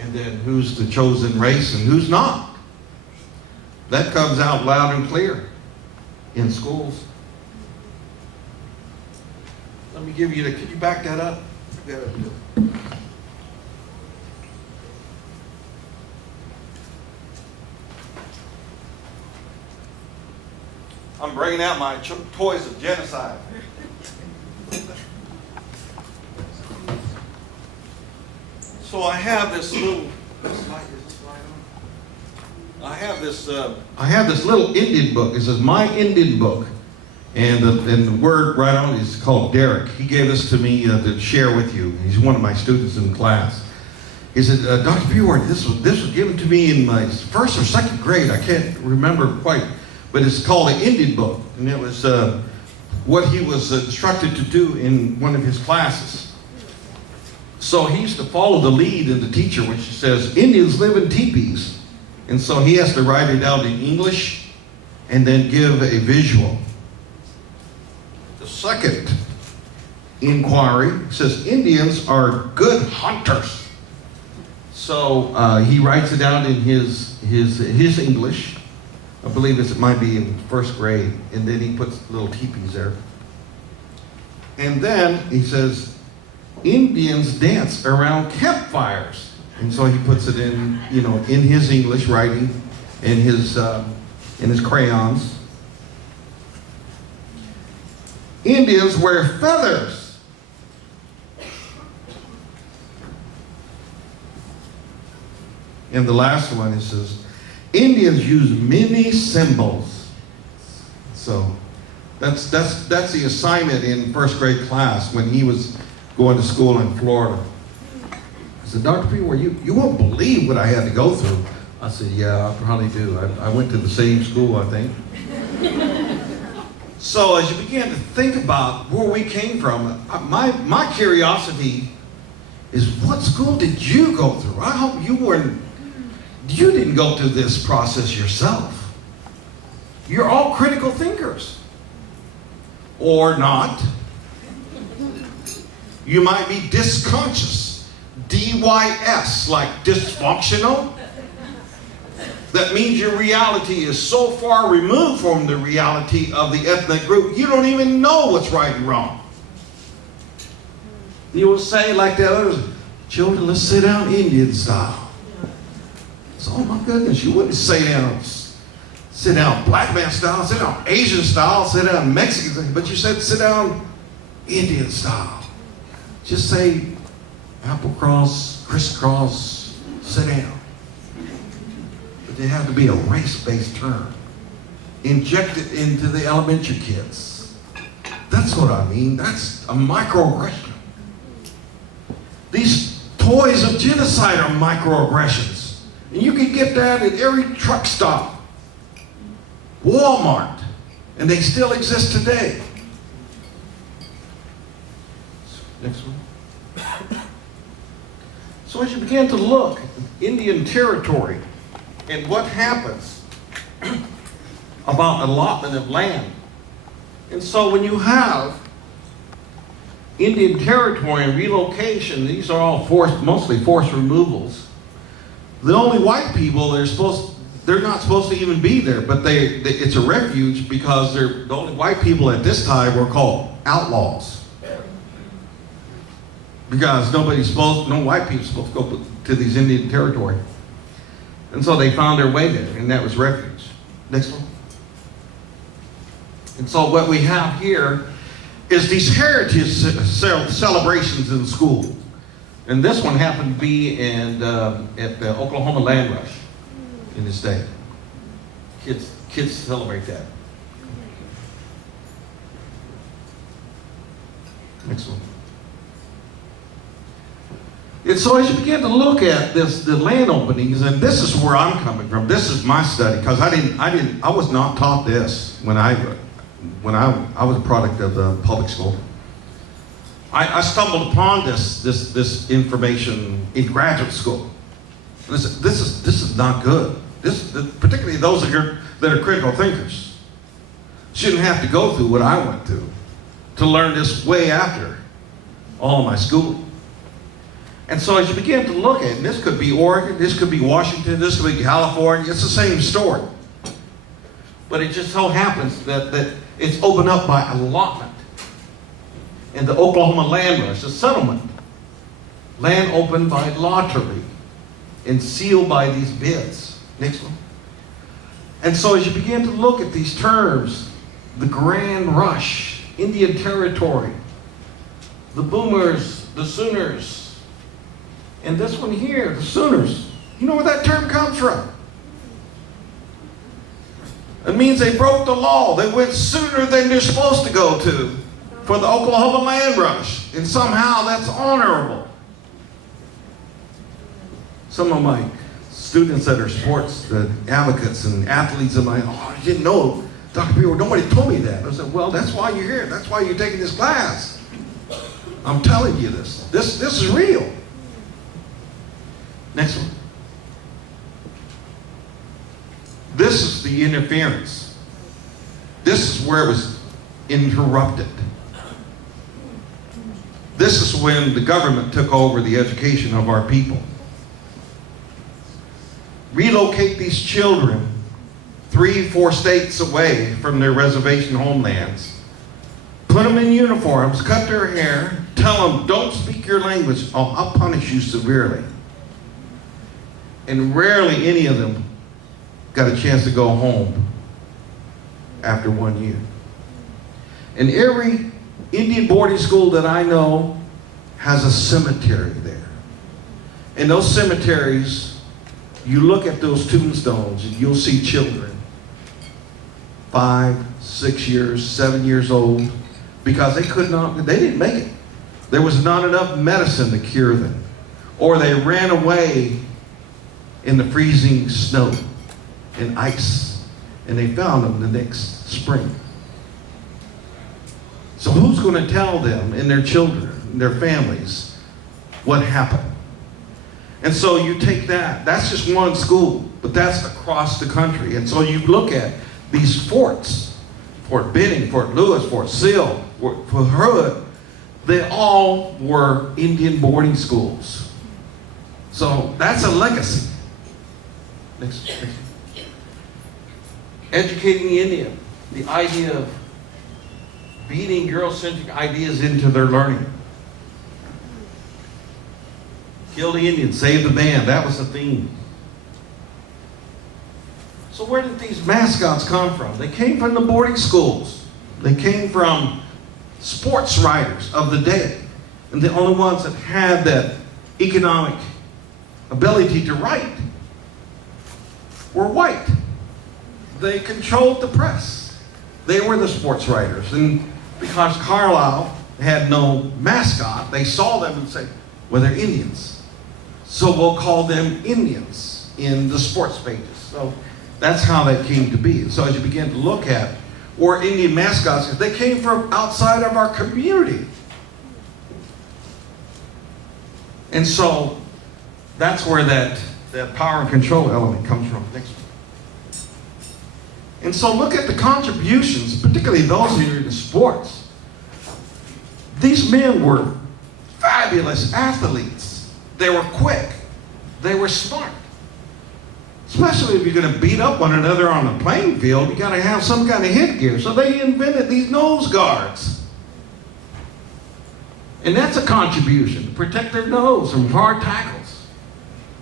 and then who's the chosen race and who's not. That comes out loud and clear in schools. Let me give you could you back that up? I'm bringing out my toys of genocide. So I have this little. I have this little Indian book. It says My Indian Book, and the word right on it is called Derek. He gave this to me to share with you. He's one of my students in class. He said, Dr. Pewewardy, this was given to me in my first or second grade. I can't remember quite, but it's called the Indian Book, and it was what he was instructed to do in one of his classes. So he used to follow the lead of the teacher when she says, Indians live in teepees. And so he has to write it out in English and then give a visual. The second inquiry says, Indians are good hunters. So he writes it out in his English. I believe it might be in first grade. And then he puts little teepees there. And then he says, Indians dance around campfires. And so he puts it in, in his English writing, in his crayons. Indians wear feathers. And the last one, it says, Indians use many symbols. So that's the assignment in first grade class when he was going to school in Florida. I said, Dr. Pewewardy, you won't believe what I had to go through. I said, yeah, I probably do. I went to the same school, I think. So as you begin to think about where we came from, my curiosity is, what school did you go through? I hope you didn't go through this process yourself. You're all critical thinkers. Or not. You might be dysconscious. DYS, like dysfunctional. That means your reality is so far removed from the reality of the ethnic group, you don't even know what's right and wrong. You will say like the others, children, let's sit down Indian style. So, oh my goodness, you wouldn't sit down black man style, sit down Asian style, sit down Mexican, but you said sit down Indian style. Just say apple cross, crisscross, sit down. that it had to be a race-based term injected into the elementary kids. That's what I mean. That's a microaggression. These toys of genocide are microaggressions. And you can get that at every truck stop, Walmart, and they still exist today. Next one. So as you begin to look at Indian territory and what happens about allotment of land, and so when you have Indian territory and relocation, these are all mostly forced removals. The only white people, they're not supposed to even be there, but it's a refuge because the only white people at this time were called outlaws. Because no white people supposed to go to these Indian territory. And so they found their way there, and that was refuge. Next one. And so what we have here is these heritage celebrations in school. And this one happened to be at the Oklahoma Land Rush in this day. Kids celebrate that. Next one. And so as you begin to look at the land openings, and this is where I'm coming from. This is my study, because I was not taught this when I was a product of the public school. I stumbled upon this information in graduate school. This is not good. Particularly those that are critical thinkers shouldn't have to go through what I went through to learn this way after all of my schooling. And so as you begin to look at it, and this could be Oregon, this could be Washington, this could be California, it's the same story. But it just so happens that it's opened up by allotment. In the Oklahoma Land Rush, the settlement, land opened by lottery and sealed by these bids. Next one. And so as you begin to look at these terms, the Grand Rush, Indian Territory, the Boomers, the Sooners, and this one here, the Sooners. You know where that term comes from? It means they broke the law. They went sooner than they're supposed to go to for the Oklahoma Land Rush. And somehow that's honorable. Some of my students that are sports advocates and athletes are like, oh, I didn't know, Dr. Pewewardy, nobody told me that. I said, well, that's why you're here. That's why you're taking this class. I'm telling you this. This is real. Next one. This is the interference. This is where it was interrupted. This is when the government took over the education of our people. Relocate these children 3-4 states away from their reservation homelands. Put them in uniforms, cut their hair, tell them, don't speak your language, I'll punish you severely. And rarely any of them got a chance to go home after 1 year. And every Indian boarding school that I know has a cemetery there. And those cemeteries, you look at those tombstones and you'll see children 5, 6 years, 7 years old, because they didn't make it. There was not enough medicine to cure them. Or they ran away in the freezing snow and ice, and they found them the next spring. So who's going to tell them and their children, and their families, what happened? And so you take that's just one school, but that's across the country. And so you look at these forts, Fort Benning, Fort Lewis, Fort Sill, Fort Hood, they all were Indian boarding schools. So that's a legacy. Next. Educating the Indian, the idea of beating Eurocentric ideas into their learning. Kill the Indian, save the man. That was the theme. So where did these mascots come from? They came from the boarding schools. They came from sports writers of the day. And the only ones that had that economic ability to write. were white. They controlled the press. They were the sports writers. And because Carlisle had no mascot, they saw them and said, well, they're Indians. So we'll call them Indians in the sports pages. So that's how that came to be. So as you begin to look at where Indian mascots, they came from outside of our community. And so that's where that power and control element comes from. Next one. And so look at the contributions, particularly those who are in sports. These men were fabulous athletes. They were quick. They were smart. Especially if you're going to beat up one another on the playing field, you got to have some kind of headgear. So they invented these nose guards. And that's a contribution to protect their nose from hard tackles.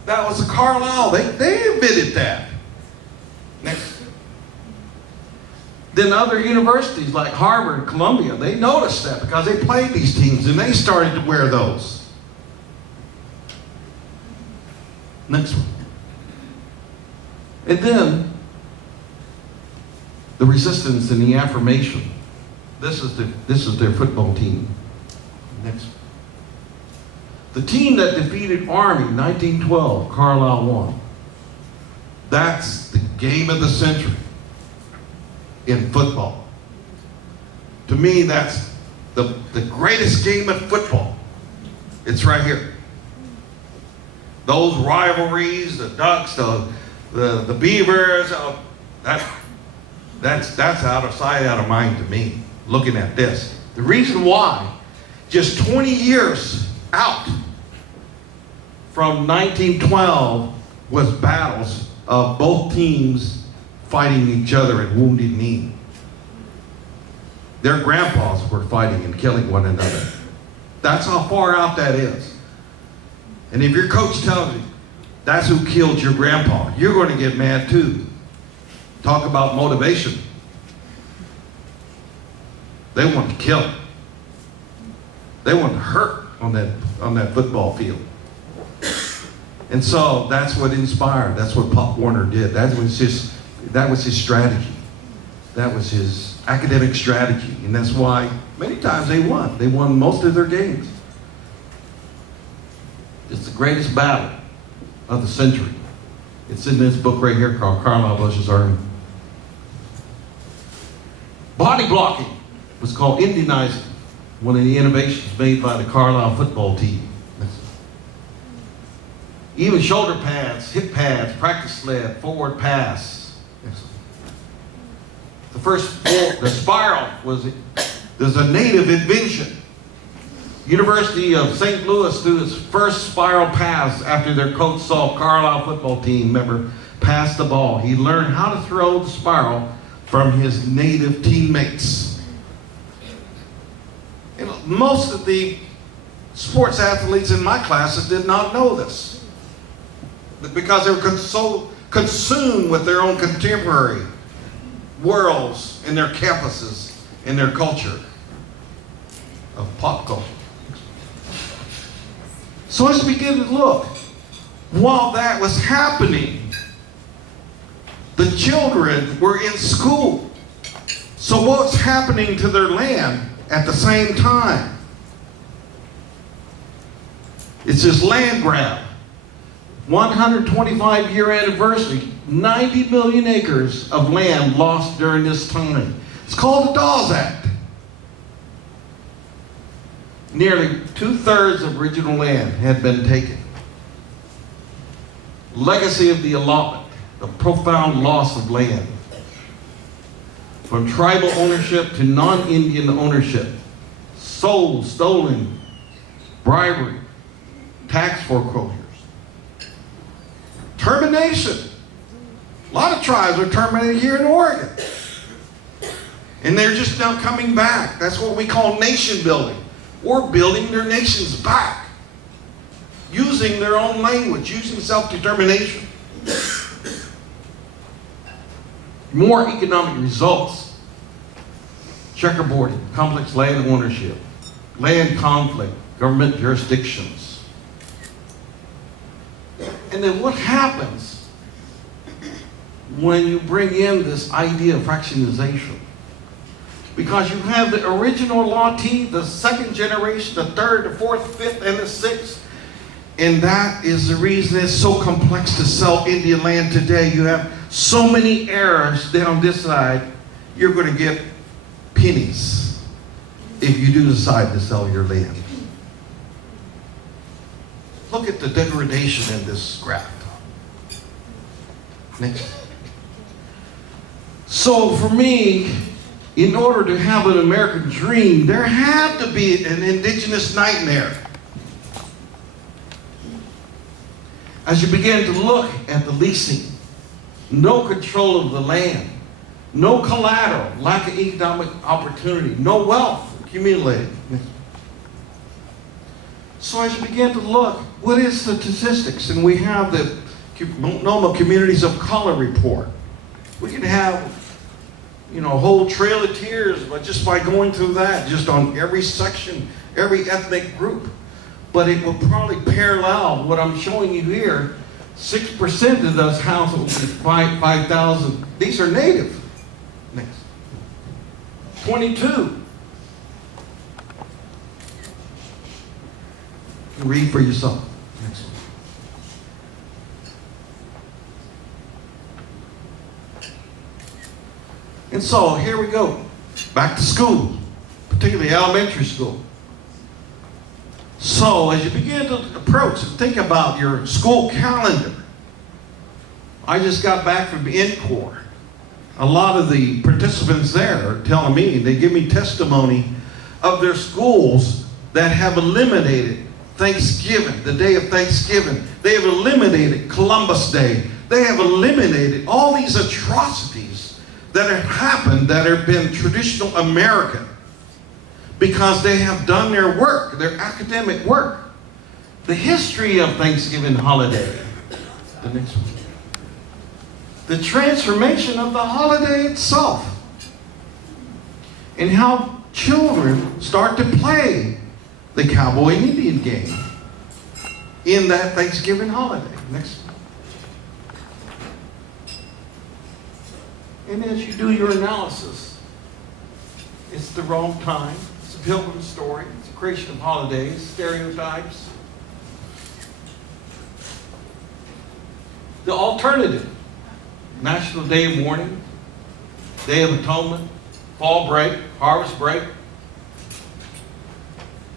That was a Carlisle. They invented that. Next. Then other universities like Harvard and Columbia, they noticed that because they played these teams and they started to wear those. Next one. And then the resistance and the affirmation. This is their football team. Next. The team that defeated Army in 1912, Carlisle won. That's the game of the century in football. To me, that's the greatest game of football. It's right here. Those rivalries, the Ducks, the Beavers, that's out of sight, out of mind to me, looking at this. The reason why, just 20 years out from 1912 was battles of both teams fighting each other at Wounded Knee. Their grandpas were fighting and killing one another. That's how far out that is. And if your coach tells you that's who killed your grandpa, you're going to get mad too. Talk about motivation. They want to kill him. They want to hurt on that football field. And so that's what inspired. That's what Pop Warner did. That was his strategy. That was his academic strategy. And that's why many times they won. They won most of their games. It's the greatest battle of the century. It's in this book right here called Carlisle Bush's Army. Body blocking was called Indianizing, one of the innovations made by the Carlisle football team. Even shoulder pads, hip pads, practice sled, forward pass. The spiral was a native invention. University of St. Louis threw its first spiral pass after their coach saw Carlisle football team member pass the ball. He learned how to throw the spiral from his native teammates. And most of the sports athletes in my classes did not know this, because they were so consumed with their own contemporary worlds and their campuses and their culture of pop culture. So let's begin to look. While that was happening, the children were in school. So what's happening to their land at the same time? It's this land grab. 125-year anniversary, 90 million acres of land lost during this time. It's called the Dawes Act. Nearly 2/3 of original land had been taken. Legacy of the allotment, the profound loss of land. From tribal ownership to non-Indian ownership, sold, stolen, bribery, tax foreclosures. Termination. A lot of tribes are terminated here in Oregon. And they're just now coming back. That's what we call nation building. Or building their nations back. Using their own language, using self-determination. More economic results. Checkerboarding, complex land ownership, land conflict, government jurisdictions. And then what happens when you bring in this idea of fractionization. Because you have the original Law T, the second generation, the third, the fourth, fifth, and the sixth. And that is the reason it's so complex to sell Indian land today. You have so many errors down this side, you're going to get pennies if you do decide to sell your land. Look at the degradation in this graph. Next. So for me, in order to have an American dream, there had to be an indigenous nightmare. As you begin to look at the leasing, no control of the land, no collateral, lack of economic opportunity, no wealth accumulated. So as you begin to look, what is the statistics? And we have the Multnomah Communities of Color report. We can have, a whole trail of tears, but just by going through that, just on every section, every ethnic group. But it will probably parallel what I'm showing you here. 6% of those households is 5,000. These are native. Next. 22. You read for yourself. Next one. And so here we go. Back to school, particularly elementary school. So as you begin to approach and think about your school calendar, I just got back from NCORE. A lot of the participants there are telling me, they give me testimony of their schools that have eliminated Thanksgiving, the day of Thanksgiving. They have eliminated Columbus Day. They have eliminated all these atrocities that have happened that have been traditional American, because they have done their work, their academic work. The history of Thanksgiving holiday. The next one. The transformation of the holiday itself. And how children start to play the cowboy and Indian game in that Thanksgiving holiday. Next one. And as you do your analysis, it's the wrong time. It's a pilgrim story. It's a creation of holidays, stereotypes. The alternative: National Day of Mourning, Day of Atonement, Fall Break, Harvest Break,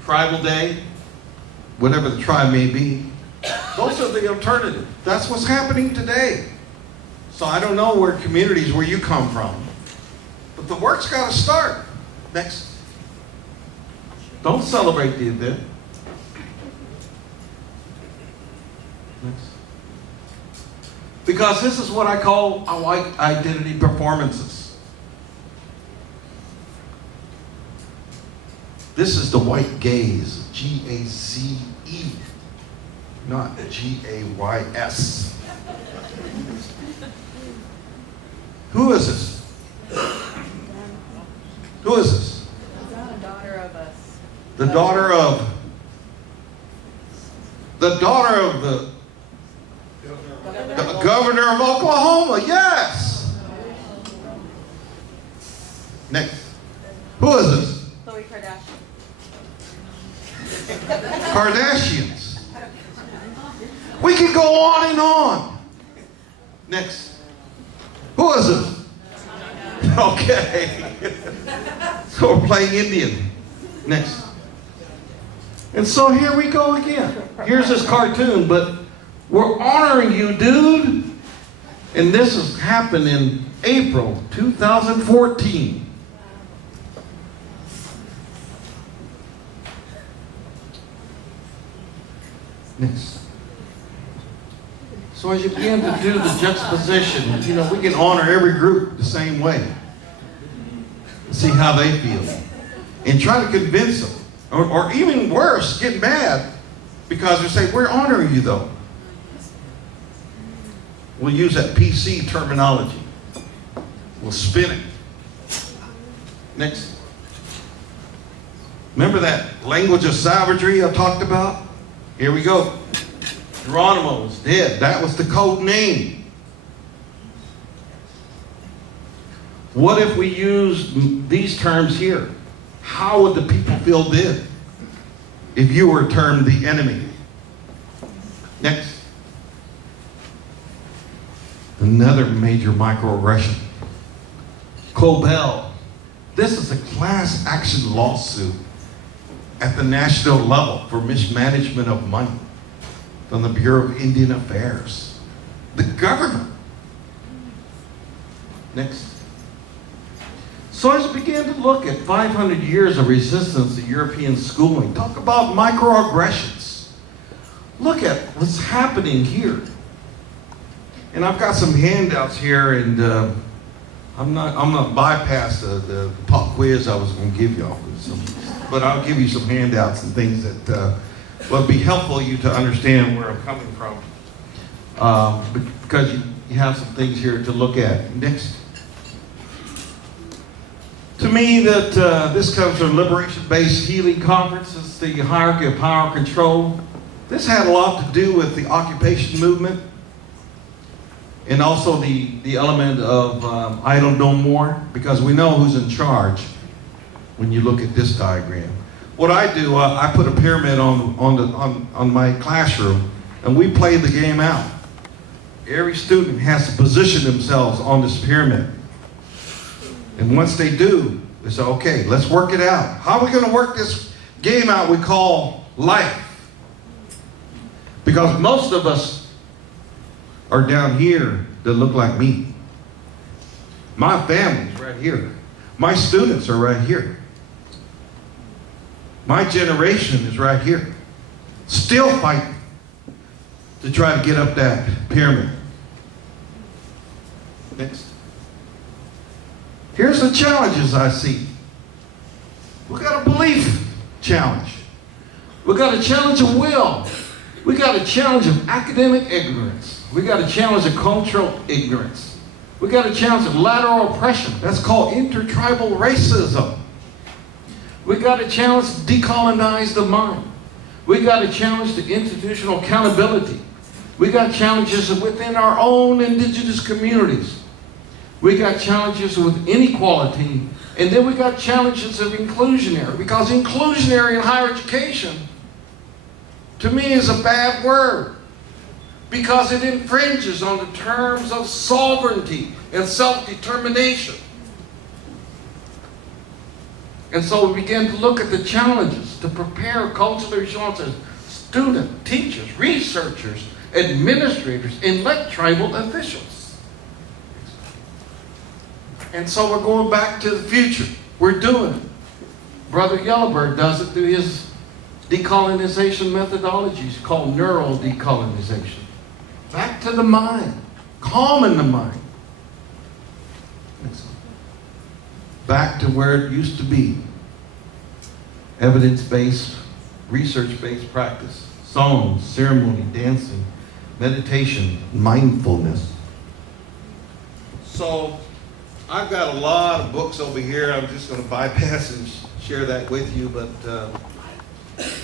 Tribal Day, whatever the tribe may be. Those are the alternative. That's what's happening today. So I don't know where communities where you come from, but the work's got to start. Next. Don't celebrate the event. Next. Because this is what I call a white identity performances. This is the white gaze, G-A-Z-E, not G-A-Y-S. Who is this? Who is this? The daughter of us. The daughter of the governor of Oklahoma, yes. Next. Who is this? Khloe Kardashian. Kardashians. We can go on and on. Next. Who is this? Okay. So we're playing Indian. Next. And so here we go again. Here's this cartoon, but we're honoring you, dude. And this has happened in April 2014. Next. So as you begin to do the juxtaposition, we can honor every group the same way. See how they feel. And try to convince them. Or even worse, get mad because they say, we're honoring you though. We'll use that PC terminology. We'll spin it. Next. Remember that language of savagery I talked about? Here we go. Geronimo was dead. That was the code name. What if we use these terms here? How would the people feel then if you were termed the enemy? Next. Another major microaggression. Cobell. This is a class action lawsuit at the national level for mismanagement of money from the Bureau of Indian Affairs. The government. Next. So as we begin to look at 500 years of resistance to European schooling, talk about microaggressions. Look at what's happening here. And I've got some handouts here, and I'm not bypass the pop quiz I was going to give y'all, but I'll give you some handouts and things that will be helpful you to understand where I'm coming from, because you have some things here to look at. Next. To me, that this comes from liberation-based healing conferences, the hierarchy of power and control. This had a lot to do with the occupation movement, and also the element of idle no more, because we know who's in charge when you look at this diagram. What I do, I put a pyramid on my classroom, and we play the game out. Every student has to position themselves on this pyramid. And once they do, they say, okay, let's work it out. How are we going to work this game out we call life? Because most of us are down here that look like me. My family's right here. My students are right here. My generation is right here. Still fighting to try to get up that pyramid. Next. Here's the challenges I see. We got a belief challenge. We got a challenge of will. We got a challenge of academic ignorance. We got a challenge of cultural ignorance. We got a challenge of lateral oppression. That's called intertribal racism. We got a challenge to decolonize the mind. We got a challenge to institutional accountability. We got challenges within our own indigenous communities. We got challenges with inequality, and then we got challenges of inclusionary, because inclusionary in higher education, to me, is a bad word, because it infringes on the terms of sovereignty and self-determination. And so we begin to look at the challenges to prepare culturally responsive students, teachers, researchers, administrators, and elect tribal officials. And so we're going back to the future. We're doing it. Brother Yellowbird does it through his decolonization methodologies called neural decolonization. Back to the mind. Calming the mind. Back to where it used to be. Evidence-based, research-based practice. Songs, ceremony, dancing, meditation, mindfulness. So, I've got a lot of books over here. I'm just going to bypass and share that with you. But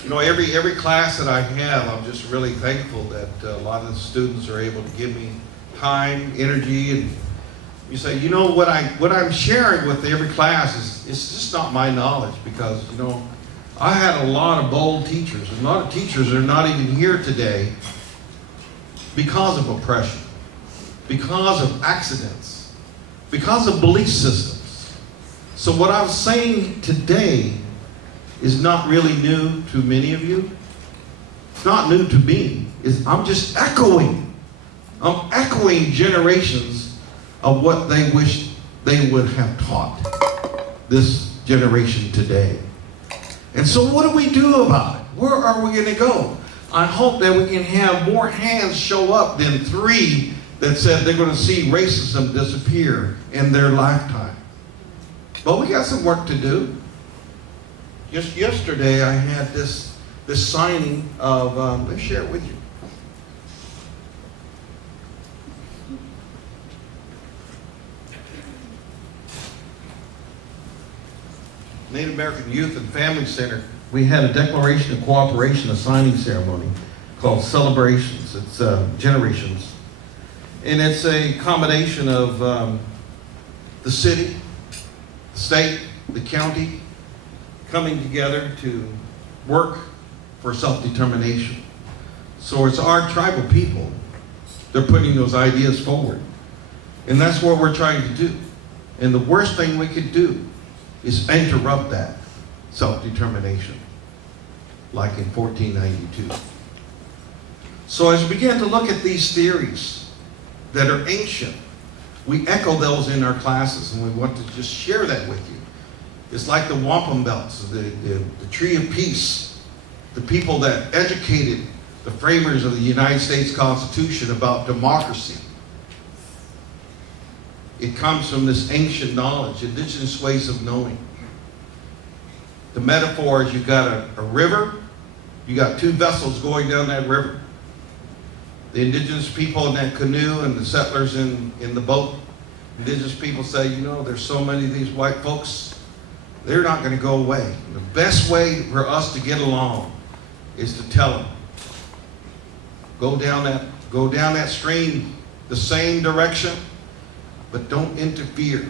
you know, every class that I have, I'm just really thankful that a lot of the students are able to give me time, energy, and you say, you know, what I'm sharing with every class is it's just not my knowledge, because you know, I had a lot of bold teachers, and a lot of teachers are not even here today because of oppression, because of accidents, because of belief systems. So what I'm saying today is not really new to many of you. It's not new to me. I'm just echoing. I'm echoing generations of what they wish they would have taught this generation today. And so what do we do about it? Where are we going to go? I hope that we can have more hands show up than 3 that said they're going to see racism disappear in their lifetime. But we got some work to do. Just yesterday I had this signing of, let's share it with you. Native American Youth and Family Center, we had a declaration of cooperation, a signing ceremony called Celebrations. It's Generations. And it's a combination of the city, the state, the county, coming together to work for self-determination. So it's our tribal people, they're putting those ideas forward. And that's what we're trying to do. And the worst thing we could do is interrupt that self-determination, like in 1492. So as we begin to look at these theories that are ancient, we echo those in our classes, and we want to just share that with you. It's like the wampum belts, the tree of peace, the people that educated the framers of the United States Constitution about democracy. It comes from this ancient knowledge, indigenous ways of knowing. The metaphor is you've got a river, you got two vessels going down that river. The indigenous people in that canoe and the settlers in the boat. Indigenous people say, you know, there's so many of these white folks, they're not going to go away. The best way for us to get along is to tell them, go down that stream the same direction, but don't interfere.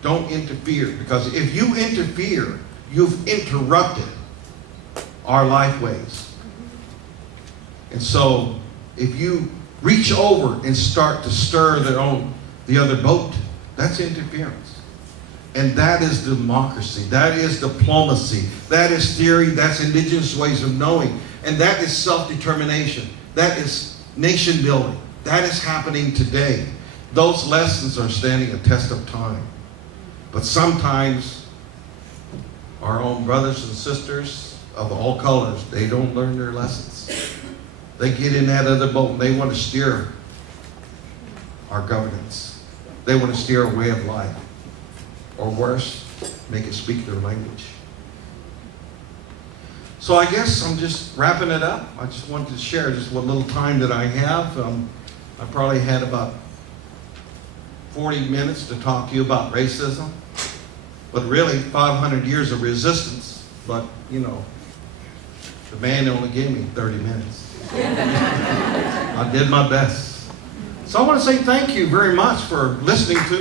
Don't interfere, because if you interfere, you've interrupted our lifeways. And so, if you reach over and start to stir the other boat, that's interference. And that is democracy. That is diplomacy. That is theory. That's indigenous ways of knowing. And that is self-determination. That is nation building. That is happening today. Those lessons are standing a test of time. But sometimes our own brothers and sisters of all colors, they don't learn their lessons. They get in that other boat and they want to steer our governance. They want to steer our way of life. Or worse, make it speak their language. So I guess I'm just wrapping it up. I just wanted to share just what little time that I have. I probably had about 40 minutes to talk to you about racism. But really, 500 years of resistance. But, you know, the man only gave me 30 minutes. I did my best. So I want to say thank you very much for listening to me.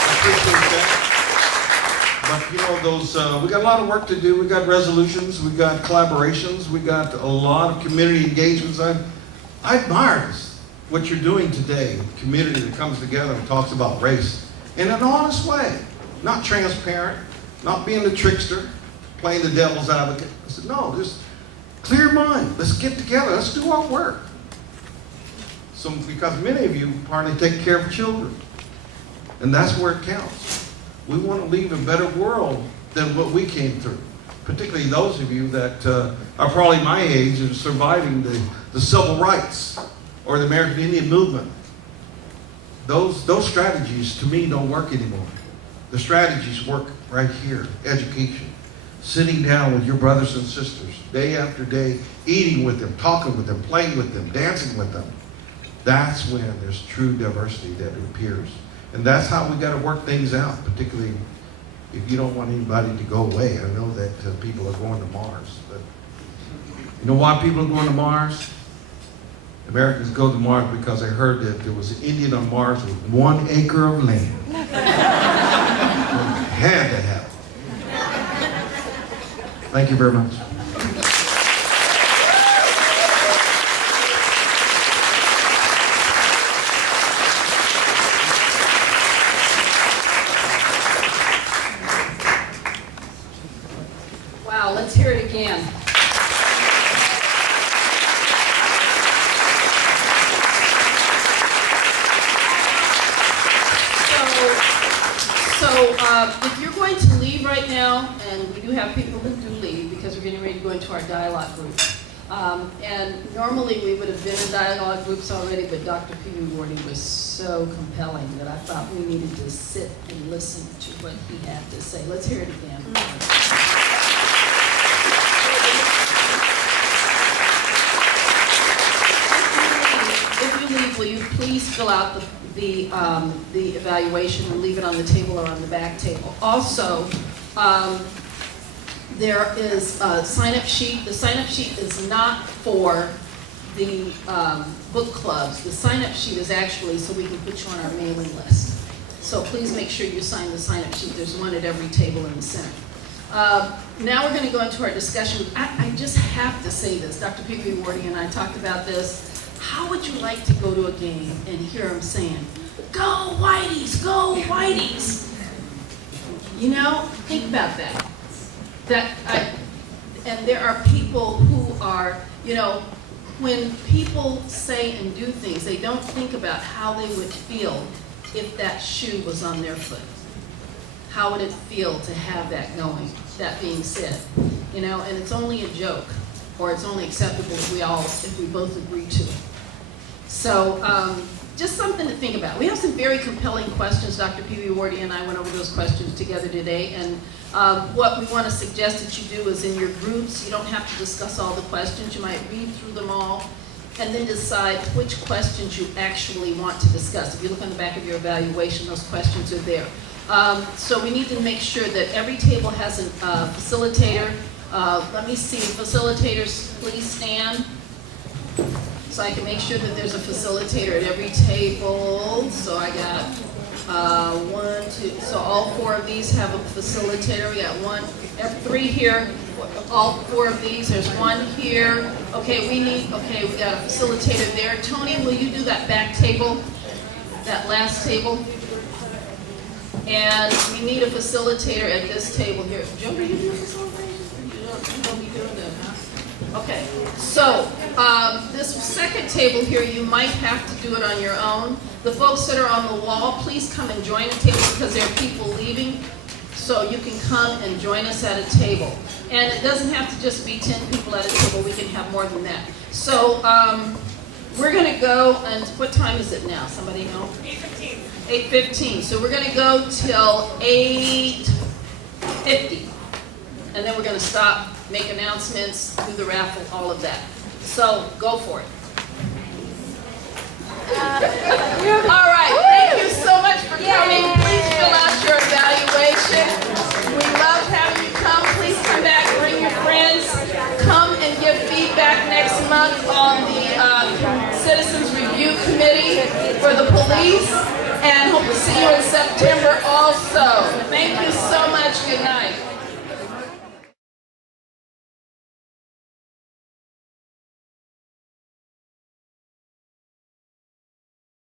I appreciate that. But you know, we got a lot of work to do. We got resolutions, we got collaborations, we got a lot of community engagements. I admire this. What you're doing today, a community that comes together and talks about race in an honest way, not transparent, not being the trickster, playing the devil's advocate. I said, no, just clear mind. Let's get together. Let's do our work. So, because many of you hardly take care of children, and that's where it counts. We want to leave a better world than what we came through, particularly those of you that are probably my age and surviving the civil rights or the American Indian movement. Those strategies, to me, don't work anymore. The strategies work right here. Education. Sitting down with your brothers and sisters, day after day, eating with them, talking with them, playing with them, dancing with them. That's when there's true diversity that appears. And that's how we got to work things out, particularly if you don't want anybody to go away. I know that people are going to Mars. But you know why people are going to Mars? Americans go to Mars because they heard that there was an Indian on Mars with 1 acre of land. Had to happen. Thank you very much. Wow, let's hear it again. If you're going to leave right now, and we do have people who do leave because we're getting ready to go into our dialogue group. And normally we would have been in dialogue groups already, but Dr. Pewewardy was so compelling that I thought we needed to sit and listen to what he had to say. Let's hear it again. If you leave, will you please fill out the evaluation and leave it on the table or on the back table. Also, There is a sign-up sheet. The sign-up sheet is not for the book clubs. The sign-up sheet is actually so we can put you on our mailing list. So please make sure you sign the sign-up sheet. There's one at every table in the center. Now we're going to go into our discussion. I just have to say this. Dr. Pewewardy and I talked about this. How would you like to go to a game and hear them saying, "Go Whiteys, go Whiteys"? You know, think about that. And there are people who are, you know, when people say and do things, they don't think about how they would feel if that shoe was on their foot. How would it feel to have that going, that being said? You know, and it's only a joke, or it's only acceptable if we both agree to it. So, just something to think about. We have some very compelling questions. Dr. Pewewardy and I went over those questions together today, and what we want to suggest that you do is in your groups, you don't have to discuss all the questions. You might read through them all and then decide which questions you actually want to discuss. If you look on the back of your evaluation, those questions are there. So we need to make sure that every table has a facilitator. Let me see, facilitators, please stand. So I can make sure that there's a facilitator at every table. So I got 1, 2, so all 4 of these have a facilitator. We got 3 here, all 4 of these, there's 1 here. Okay, we got a facilitator there. Tony, will you do that back table, that last table? And we need a facilitator at this table here. Joe, are you doing facilitation? You don't be doing that, huh? Okay, so this second table here, you might have to do it on your own. The folks that are on the wall, please come and join the table because there are people leaving. So you can come and join us at a table. And it doesn't have to just be 10 people at a table. We can have more than that. So we're going to go, and what time is it now? Somebody know? 8:15. 8:15. So we're going to go till 8:50. And then we're going to stop, make announcements, do the raffle, all of that. So go for it. All right, thank you so much for coming. Please fill out your evaluation. We love having you come. Please come back, bring your friends. Come and give feedback next month on the Citizens Review Committee for the police. And hope to see you in September also. Thank you so much. Good night.